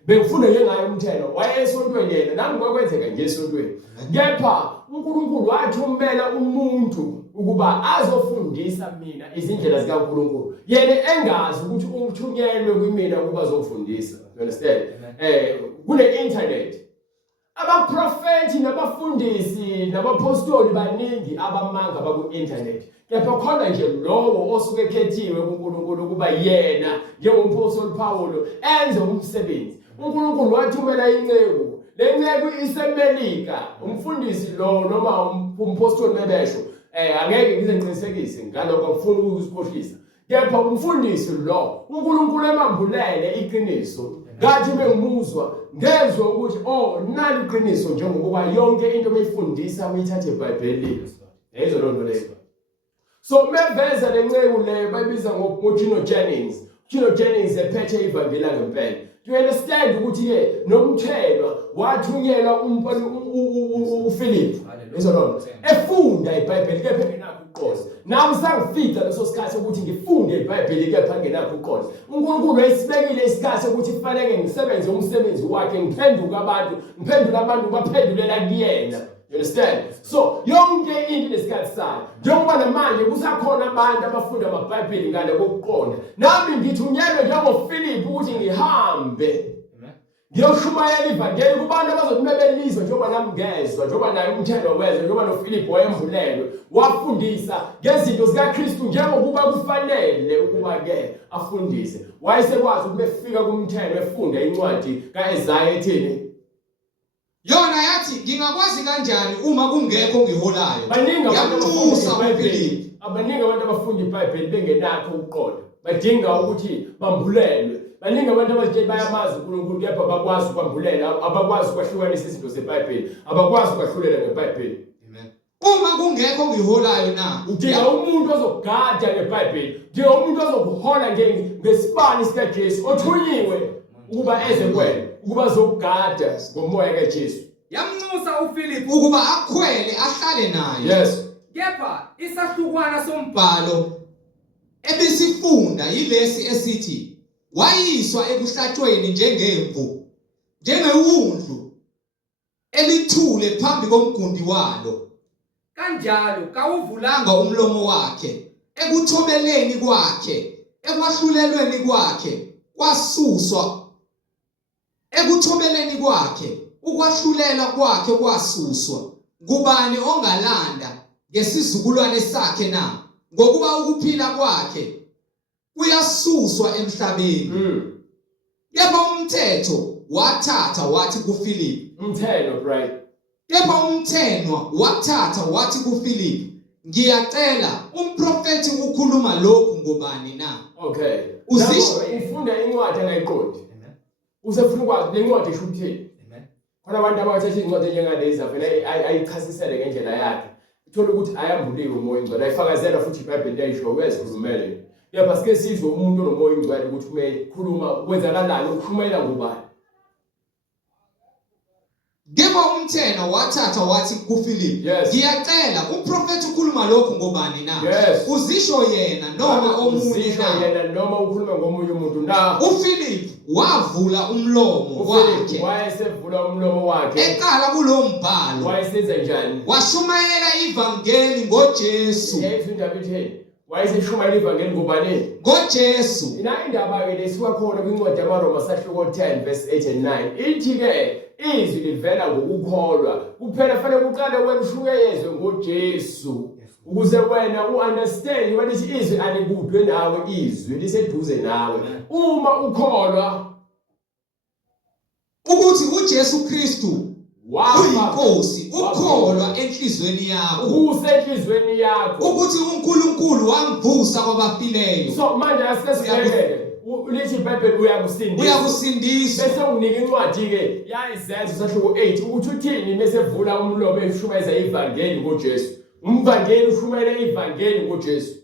bengifunda njengaye umthenwa wayesontweni yena nami kwakwenzeka nje esontweni. Kepha uNkulunkulu wathumela umuntu ukuba azofundisa mina izindlela zikaNkulunkulu. Yena engazi ukuthi uthunyelwe kumina ukuba azofundisa. You understand? Kule internet abaprofeti nabafundisi nabapostoli baningi abamanga baku internet. Kepha khona nje lowo osuke ekhethiwe kuNkulunkulu ukuba yena njengompostoli Paulo enze umsebenzi. uNkulunkulu wathumela inceku. Le nceku isemelika. Umfundisi lo noma umpostoli mebesho angeke ngize ngiqinisekise ngalokho ngifuna ukusikhohlisa. Kepha umfundisi lo uNkulunkulu emambulele iqiniso. Ngathi bengimuzwa ngezwe ukuthi nali iqiniso njengoba yonke into beyifundisa uyithathe eBhayibhelini. Yizo lonto leyo. So meveza lenceku le bayibiza ngoJino Jennings. Jino Jennings ephethe ivangeli ngempela. Do you understand ukuthi ke nomthelwa wathunyelwa uPhilip. Yizo lonto. Efunda iBhayibheli kepha engenakho ukuqonda. Nami sangifika leso sikhathi ukuthi ngifunde iBhayibheli kepha engenakho ukuqonda. uNkulunkulu wayesibekile isikhathi ukuthi kufanele ngisebenze umsebenzi wakhe ngiphendule abantu baphendulela kuyena. You understand? So yonke into lesikhathi sayo njengoba namanje kusakhona abantu abafunda amaBhayibheli ngale kokuqonda. Nami ngithunyelwe njengoPhilip ukuthi ngihambe ngiyoshumayela ivangeli kubantu abazothi bebelizwe njengoba nami ngezwe njengoba naye umthetho wezwe njengoba noPhilip wayembulelwe wafundisa ngezinto zikaKristu njengokuba kufanele ukuba ke afundise. Wayesekwazi ukube efika kumthetho efunda incwadi kaIsaiah ethini Yona yathi ngingakwazi kanjani uma kungekho ngiholayo. Yamxusa uPhilip. Abaningi abantu abafunda iBhayibheli bengenakho ukuqonda. Badinga ukuthi bambulelwe. Baningi abantu abathi bayamazi uNkulunkulu kepha abakwazi ukwambulela, abakwazi ukwahlukanisa izinto zeBhayibheli, abakwazi ukwahlulela ngeBhayibheli. Amen. Uma kungekho ngiholayo na. Udinga umuntu ozogada ngeBhayibheli. Udinga umuntu ozokuhola ngesibani sikaJesu othunyiwe ukuba eze kuwena, ukuba azogada ngomoya kaJesu. Yamnxusa uPhilip ukuba akhwele ahlale naye. Yes. Kepha isahlukwana sombhalo ebisifunda yilesi esithi wayiswa ebuhlatshweni njengemvu njengewundlu elithule phambi komgundi walo. Kanjalo kawuvulanga umlomo wakhe ekuthomeleni kwakhe ekwahlulelweni kwakhe kwasuswa ekuthomeleni kwakhe ukwahlulela kwakhe kwasuswa. Ngubani ongalanda ngesizukulwane sakhe na ngokuba ukuphila kwakhe kuyasuswa emhlabeni. Yebo umthetho wathatha wathi kuPhilip. Umthetho right. Yebo umthenwa wathatha wathi kuPhilip ngiyacela umprofeti ukukhuluma lokhu ngobani na. Okay. Uzisho ufunda incwadi engayiqondi. Usefuna ukwazi le ncwadi esho ukuthini. Amen. Khona abantu abathatha incwadi njengalezi avela ayichasisele ngendlela yakhe. Uthola ukuthi ayambuliwe umoya ingcwele ayifakazela futhi iBhayibheli yayisho wezikhulumele. Yebo sike sizwe umuntu onomoya ingcwele ukuthi umekhuluma kwenzakalani ukukhulumela ngubani. Ngebo umthenwa wathatha wathi kuPhilip ngiyacela umprofeti ukhuluma lokhu ngobani na. Uzisho yena noma omunye na. Yena noma ukhuluma ngomunye umuntu na. uPhilip wavula umlomo wakhe. Wayesevula umlomo wakhe. Eqala kulombhalo. Wayesenza njani? Washumayela ivangeli ngoJesu. Yayifunda bitheni? Wayeseshumayela ivangeli ngobani? ngoJesu. Ina indaba ke lesiwa khona kwincwadi yabaRoma sahluko 10 verse 8 and 9. Ithi ke izwi livela ngokukholwa. Kuphela fanele uqale wena ushukeyezwe ngoJesu. Ukuze wena uunderstand ukuthi izwi alikudwe nawe, izwi liseduze nawe. Uma ukholwa ukuthi uJesu Kristu uyinkosi, ukholwa enhlizweni yakho. Kusenhlizweni yakho. Ukuthi uNkulunkulu wamvusa kwabafileyo. So manje asesibhekele lithi iBhayibheli uyakusindisa uyakusindiswa. bese unginika incwadi ke yayizenzo sahluko 8 ukuthi uthini bese vula umlomo eshumayeza ivangeli ngoJesu. Umvangeli ushumayela ivangeli ngoJesu.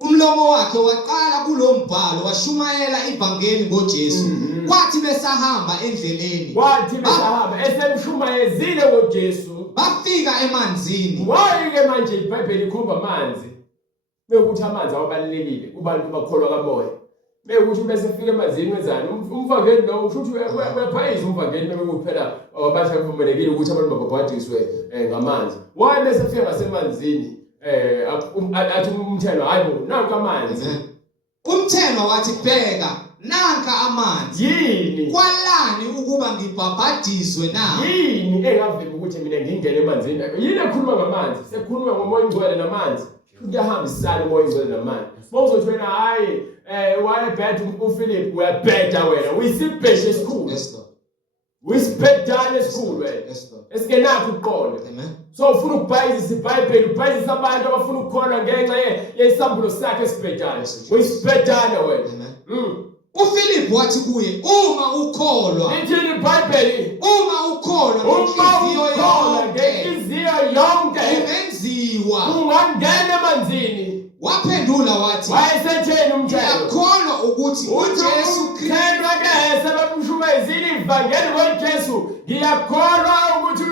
Umlomo wakhe waqala kulombhalo washumayela ivangeli ngoJesu. Kwathi besahamba endleleni. Esemshumayezile ngoJesu. Bafika emanzini. Wayike manje iBhayibheli ikhomba amanzi. Bekuthi amanzi awabalekile kubantu bakholwa kamoya. Bekuthi bese fika emanzini wenzani? Umvangeli lo usho ukuthi uyaphayisa umvangeli bekuphela abasha kuvumelekile ukuthi abantu babhabhadiswe ngamanzi. Waye bese fika ngasemanzini athi umthelo hayibo nanka amanzi. Umthelo wathi bheka nanka amanzi. Yini? Kwalani ukuba ngibhabhadiswe na? Yini engavimba ukuthi mina ngingene emanzini? Yini ekhuluma ngamanzi? Sekukhuluma ngomoya ongcwele namanzi. Kuyahambisana umoya ongcwele namanzi. Mawuzothi wena hayi wayebheda uPhilip uyabheda wena uyisibheshe esikhulu. Yes Lord. Uyisibhedane esikhulu wena. Yes Lord. Esikenakho ukuqonda. Amen. So ufuna ukubhayizisa iBhayibheli ubhayizisa abantu abafuna ukukholwa ngenxa yesambulo sakhe esibhedane. Uyisibhedane wena. Amen. uPhilip wathi kuye uma ukholwa Lithini iBhayibheli? uma ukholwa ngenhliziyo yonke ungenziwa. ungangena emanzini. Waphendula wathi Wayesetheni umthelo? ngiyakholwa ukuthi uJesu Kristu ke sebemshumayezile ivangeli ngoJesu. Ngiyakholwa ukuthi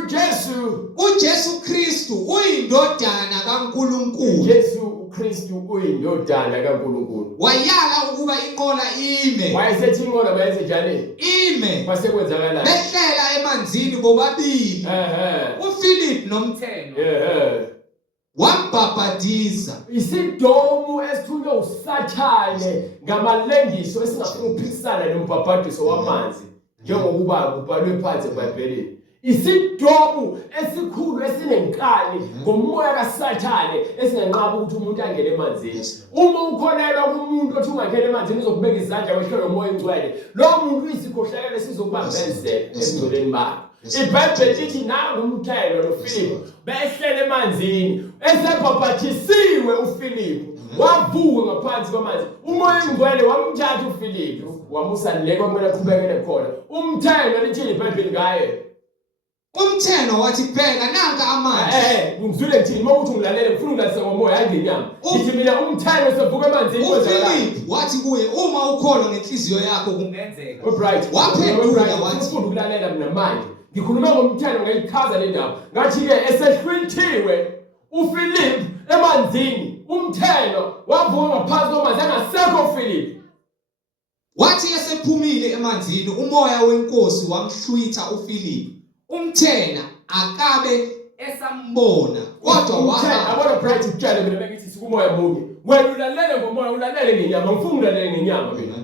uJesu Kristu uyindodana kaNkulunkulu. Jesu Kristu uyindodana kaNkulunkulu. Wayala ukuba inqola ime. Wayesethi inqola bayesenjani? Ime. Kwasekwenzakalani? Behlela emanzini bobabili. uPhilip nomthelo. Wambhabhadiza. Isidomu esithunywe uSathane ngamalengiso esingafuna ukuphikisana nombhabhadiso wamanzi njengokuba kubhalwe phansi eBhayibhelini. Isidomu esikhulu esinenkani ngomoya kaSathane esinganqaba ukuthi umuntu angene emanzini. Uma ukholelwa kumuntu othi ungangena emanzini uzokubeka izandla wehlelo umoya ongcwele. Lo muntu uyisikhohlakele sizokubambezela emngcoleni bakhe. iBhayibheli lithi nangu umthelo noPhilip behlele emanzini esebhabhathisiwe uPhilip wavuka ngaphansi kwamanzi. Umoya ongcwele wamthatha uPhilip wamusa le kwamele aqhubekele khona. Umthelo lithi iBhayibheli ngaye. Umthelo wathi bheka nanka amanzi. Ngizwile ngithini uma uthi ngilalele ngifuna ungilalise ngomoya hayi ngenyama. Ngithi mina umthelo sevuka emanzini kwenzakalani? uPhilip wathi kuye uma ukholwa ngenhliziyo yakho kungenzeka. Alright. Waphendula wathi ufuna ukulalela mina manje. Ngikhuluma ngomthelo ngayichaza le ndaba. Ngathi ke esehlwithiwe uPhilip emanzini umthelo wavuka ngaphansi kwamanzi angasekho uPhilip. Wathi esephumile emanzini umoya wenkosi wamhlwitha uPhilip. Umthena akabe esambona kodwa wahamba. Abona bright ukutshela mina bengithi sikumoya munye. Wena ulalele ngomoya ulalele ngenyama ngifuna ulalele ngenyama mina.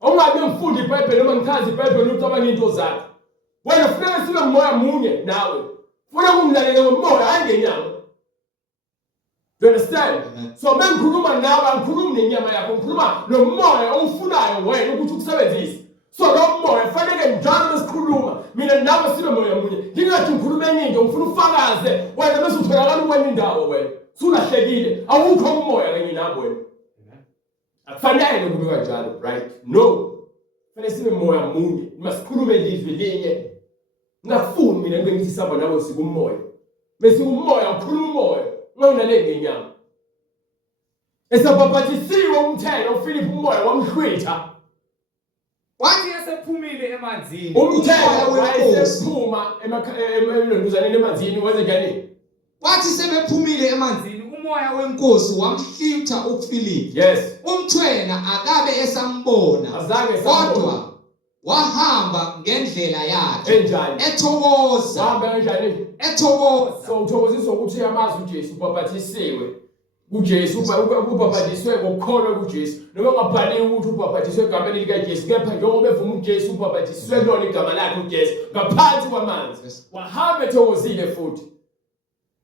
Ungabe ngifunda iBhayibheli noma ngichaza iBhayibheli ucabanga into zakho. Wena kufanele sibe umoya munye nawe. Ufuna ukungilalela ngomoya hayi ngenyama. Do you understand? So mengikhuluma nawe angikhulumi nenyama yakho ngikhuluma nomoya ofunayo wena ukuthi ukusebenzise. So lo moya fanele njalo besikhuluma mina nawe sibe moya munye. Ngingathi ngikhuluma into ngifuna ufakaze wena bese utholakala uwena indawo wena. Sulahlekile awukho umoya kanye nabo wena. Akufanele kube kanjalo, right? No. Fanele sibe moya munye. Masikhulume ilizwi linye. Ngafuni mina kube ngithi saba nawe sikumoya. Bese umoya ukhuluma umoya. Ngawunale ngenyama. Esabhabhathisiwe umthelo uPhilip umoya wamhlwitha. Wathi esephumile emanzini Umthelo wayesephuma emlonduzaneni emanzini wenze njani? Wathi sebephumile emanzini umoya wenkosi wamhlwitha uPhilip. Yes. Umthwena akabe esambona kodwa wahamba ngendlela yakhe enjani ethokoza. Wahamba kanjani? Ethokoza. So uthokoziswa ukuthi uyamazi uJesu ubhabhathisiwe. uJesu ubhabhathisiwe ngokukholwa kuJesu. Noma ngabhaliwe ukuthi ubhabhathisiwe egameni likaJesu kepha njengoba evuma uJesu ubhabhathisiwe lona igama lakhe uJesu ngaphansi kwamanzi. Wahamba ethokozile futhi.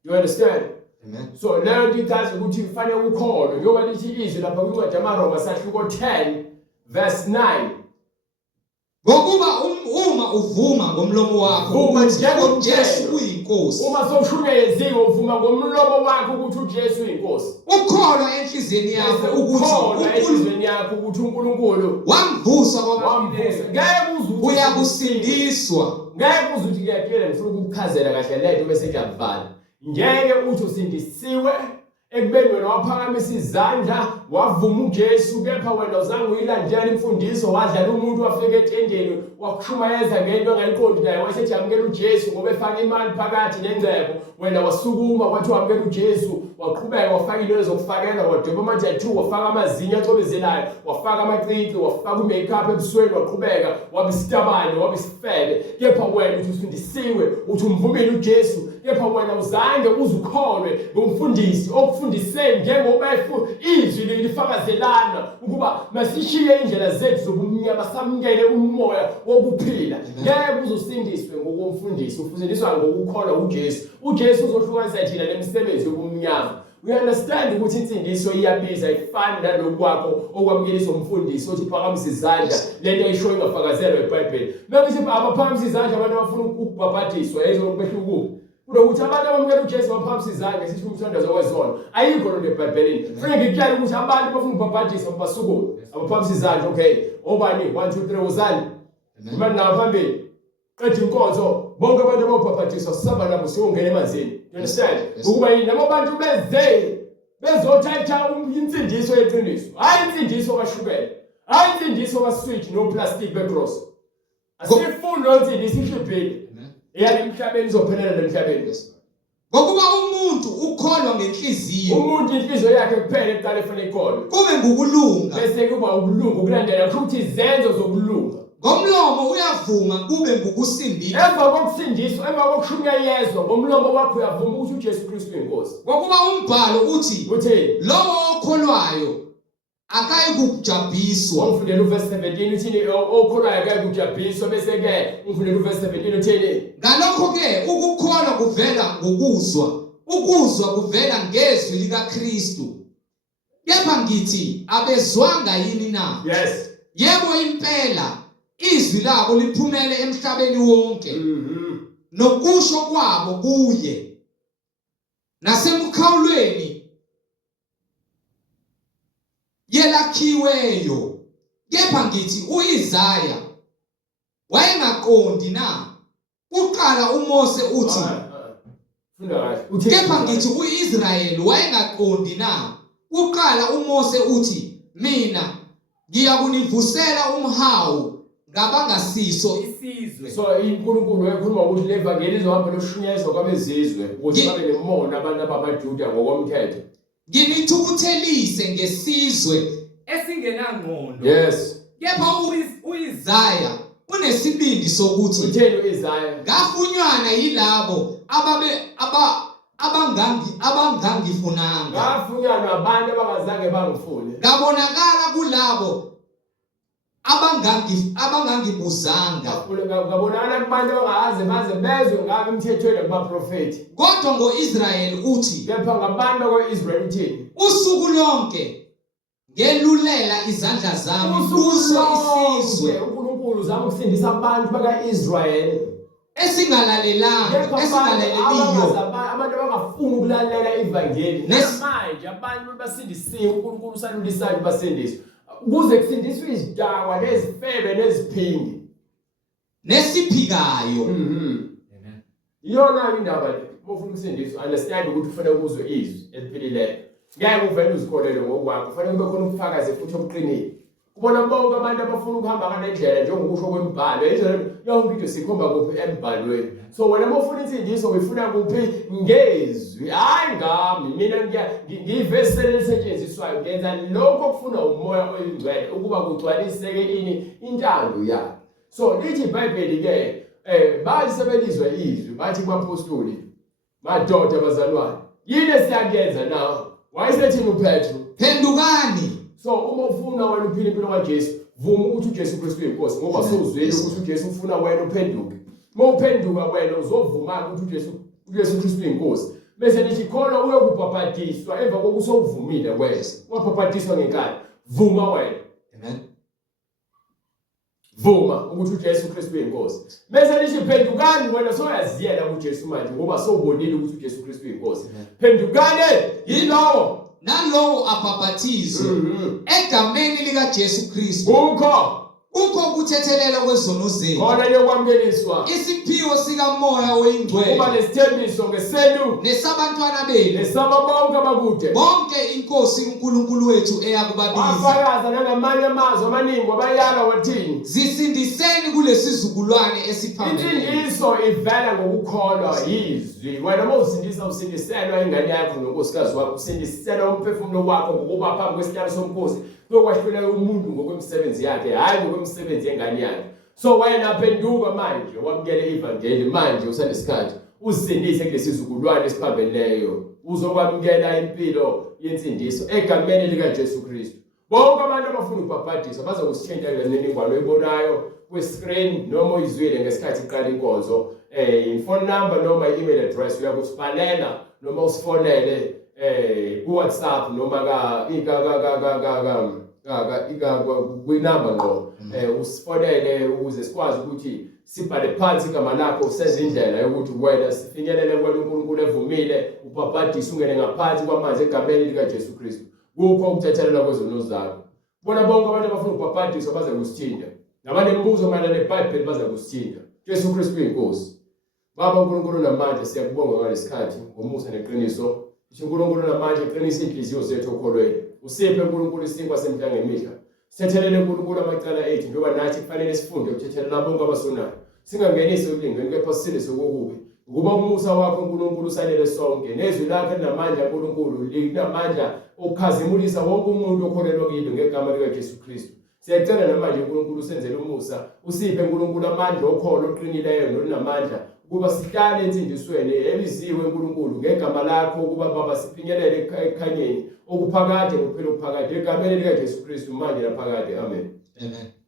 You understand? Amen. So leyo nto ikazi ukuthi kufanele ukholwe njengoba lithi izwi lapha kwincwadi yamaRoma sahluko 10 verse 9. Ngokuba uma uvuma ngomlomo wakho ukuthi uJesu uyinkosi uyinkosi. Uma sowushunyayezile uvuma ngomlomo wakho ukuthi uJesu uyinkosi. Ukholwa enhliziyweni yakho ukholwa ukuthi enhliziyweni yakho ukuthi uNkulunkulu wamvusa wamvusa. Ngeke uze ukuthi uyakusindiswa. ngeke uze uthi ngiyakuyela ngifuna ukukuchazela kahle lento bese ngiyakuvala. Ngeke uthi usindisiwe ekubeni wena waphakamisa izandla wavuma uJesu kepha wena uzange uyilandela imfundiso wadlala umuntu wafika etendeni wakushumayeza ngento ongayiqondi naye wasethi amukela uJesu ngoba efaka imali phakathi nengcebo wena wasukuma wathi wamukela uJesu waqhubeka wafaka into ezokufakela wadoba ama-tattoo wafaka amazinyo acobezelayo wafaka amacici wafaka i-makeup ebusweni waqhubeka wabisitabane wabisifebe kepha wena uthi usindisiwe uthi umvumile uJesu kepha wena uzange uzukholwe ngomfundisi okufundiseni njengoba izwi lifakazelana ukuba masishiye indlela zethu zobumnyama samukele umoya wokuphila. Ngeke uzosindiswe ngokomfundisi ufundiswa ngokukholwa uJesu. uJesu uzohlukanisa thina lemisebenzi yobumnyama. We understand ukuthi insindiso iyabiza ifani nalokhu kwakho okwamukeliswa umfundisi othi phakamisa izandla lento ayishoyo ingafakazelwa eBhayibheli. Manje abaphakamisa izandla abantu abafuna ukubhabhatiswa ezokubehlukuka ukuthi abantu abamukela uJesu baphakamisa izandla sithi umthandazo wezona ayikho lonto eBhayibhelini. Kufanele ngikutshele ukuthi abantu bafuna ukubhabhatisa basukume abaphakamisa izandla. Okay, obani 1 2 3 uzani manje na phambili qedwe inkonzo bonke abantu ababhabhatiswa sisaba nabo siyongena emanzini. You understand? Ukuba yini labo bantu bezothatha insindiso yeqiniso hayi insindiso kashukela hayi insindiso kaswitch no plastic becross asifuni lo insindiso ihliphile emhlabeni izophelela emhlabeni. Ngokuba umuntu ukholwa ngenhliziyo. Umuntu inhliziyo yakhe kuphela eqala efuna ikholwe. Kube ngokulunga. Bese kuba ukulunga ukulandela futhi izenzo zokulunga. Ngomlomo uyavuma kube ngokusindiswa. Emva kokusindiswa emva kokushunyayezwa ngomlomo wakho uyavuma ukuthi uJesu Kristu uyinkosi. Ngokuba umbhalo uthi lowo okholwayo akayi kujabhiswa. Ufundela uverse 17 uthini okholwayo akayi kujabhiswa bese ke ufundela uverse 17 uthini ngalokho ke ukukholwa kuvela ngokuzwa ukuzwa kuvela ngezwi likaKristu. Kepha ngithi abezwanga yini na? Yes. Yebo impela izwi labo liphumele emhlabeni wonke. Nokusho kwabo kuye nasemkhawulweni yelakhiweyo. Kepha ngithi uIzaya wayengaqondi na? Uqala uMose uthi kepha ngithi uIsrayeli wayengaqondi na? Uqala uMose uthi mina ngiyakunivusela umhawu ngabangasiso isizwe. So uNkulunkulu wayekhuluma ukuthi le vangeli izohamba loshunyayezwa kwabezizwe ukuthi babe nemona abantu abamaJuda ngokomthetho. Nginithukuthelise ngesizwe esingenangqondo. Yes. Kepha uIzaya unesibindi sokuthi utheni uIzaya ngafunywana yilabo abangangifunanga. Ngafunywana abantu abangazange bangifune. Ngabonakala kulabo abangangibuzanga. Ngabonakala kubantu abangaze baze bezwe ngami emthethweni kubaprofeti. Kodwa ngoIsrayeli uthi kepha ngabantu bakwaIsrayeli uthini usuku lonke ngelulela izandla zami kuso isizwe. uNkulunkulu uzama ukusindisa abantu bakaIsrayeli esingalalelanga abantu abangafuni ukulalela ivangeli. Manje abantu basindisiwe uNkulunkulu usalulisayo basindiswe kuze kusindiswe izidakwa nezifebe neziphindi nesiphikayo. Iyona indaba le ufuna ukusindiswa understand ukuthi kufanele ukuzwe izwi eliphilileyo. Ngeke uvele uzikholelwe ngokwakho kufanele kube khona ubufakazi futhi obuqinile. Kubona bonke abantu abafuna ukuhamba ngalendlela njengokusho kwemibhalo yonke into sikhomba kuphi emibhalweni. So wena mawufuna insindiso uyifuna kuphi ngezwi hayi ngami mina ngiyivesele lisetshenziswayo ngenza lokho okufuna umoya oyingcwele ukuba kugcwaliseke ini intando yakhe. So lithi iBhayibheli ke bayisebenziswa izwi bathi kwaPostoli madoda abazalwane yini esiyakenza nawe wayesethini uPetro Phendukani. So uma ufuna wena uphile impilo kaJesu vuma ukuthi uJesu Kristu uyinkosi ngoba sowuzwile ukuthi uJesu ufuna wena uphenduke. Mawuphenduka wena uzovuma ukuthi uJesu Kristu uyinkosi. Bese lithi khona uyokubhabhatiswa emva kokuthi uvumile wena. Wabhabhatiswa ngenkani. Vuma wena. Amen. vuma ukuthi uJesu Kristu uyinkosi. Bese lithi phendukani wena soyaziyela kuJesu manje ngoba sobonile ukuthi uJesu Kristu uyinkosi. Phendukani yilawo nalowo abhaphathizwe egameni likaJesu Kristu ukho kuthethelela kwezono zenu khona yokwamukeliswa isiphiwo sikamoya oyingcwele kuba nesithembiso ngesenu nesabantwana benu nesababonke abakude bonke inkosi uNkulunkulu wethu eyakubabiza wafakaza nangamanye amazwi amaningi wabayala wathini zisindiseni kulesizukulwane esiphambili. Imfundiso ivela ngokukholwa yizwi. Wena uma usindisa usindiselwa ingane yakho nonkosikazi wakho usindisela umphefumulo wakho ngokuba phambi kwesihlalo somkhosi yokwahlulela umuntu ngokwemisebenzi yakhe hayi ngokwemisebenzi yengane yakhe. So wena phenduka manje wamukele ivangeli manje usanesikhathi usindise kulesizukulwane esiphambeleyo uzokwamukela impilo yensindiso egameni likaJesu Kristu. Bonke abantu abafuna ukubhabhadisa bazokusithinta kule mininingwane oyibonayo kwi-screen noma uyizwile ngesikhathi iqala inkonzo. Phone number noma i-email address uyakusibhalela noma usifonele ku-WhatsApp noma kwinamba ngqo usifonele ukuze sikwazi ukuthi sibhale phansi igama lakho senze indlela yokuthi wena sifinyelele kwena uNkulunkulu evumile ubhabhadise ungene ngaphansi kwamanzi egameni likaJesu Kristu. Kukho ukuthethelela kwezono zakho. Bona bonke abantu abafuna ukubhabhadiswa baza kusithinta. Nabanemibuzo mayelana neBhayibheli baza kusithinta. Jesu Kristu uyinkosi. Baba uNkulunkulu namandla siyakubonga ngalesikhathi ngomusa neqiniso. uNkulunkulu namandla eqinisa inhliziyo zethu okholweni. Usiphe uNkulunkulu isinkwa semihla ngemihla. Sithethelele uNkulunkulu amacala ethu njengoba nathi kufanele sifunde ukuthethelela bonke abasonayo. Singangenisi ulingweni kepha sisindise kokubi. Ukuba umusa wakho uNkulunkulu usalele sonke nezwi lakho linamandla uNkulunkulu linamandla okukhazimulisa wonke umuntu okholelwa kilo ngegama likaJesu Kristu. Siyacela namanje uNkulunkulu usenzele umusa usiphe uNkulunkulu amandla okholo oqinileyo nolinamandla ukuba sihlale ensindisweni eliziwe uNkulunkulu ngegama lakho ukuba baba sifinyelele ekhanyeni okuphakade kuphela okuphakade egameni likaJesu Kristu manje naphakade amen. Amen.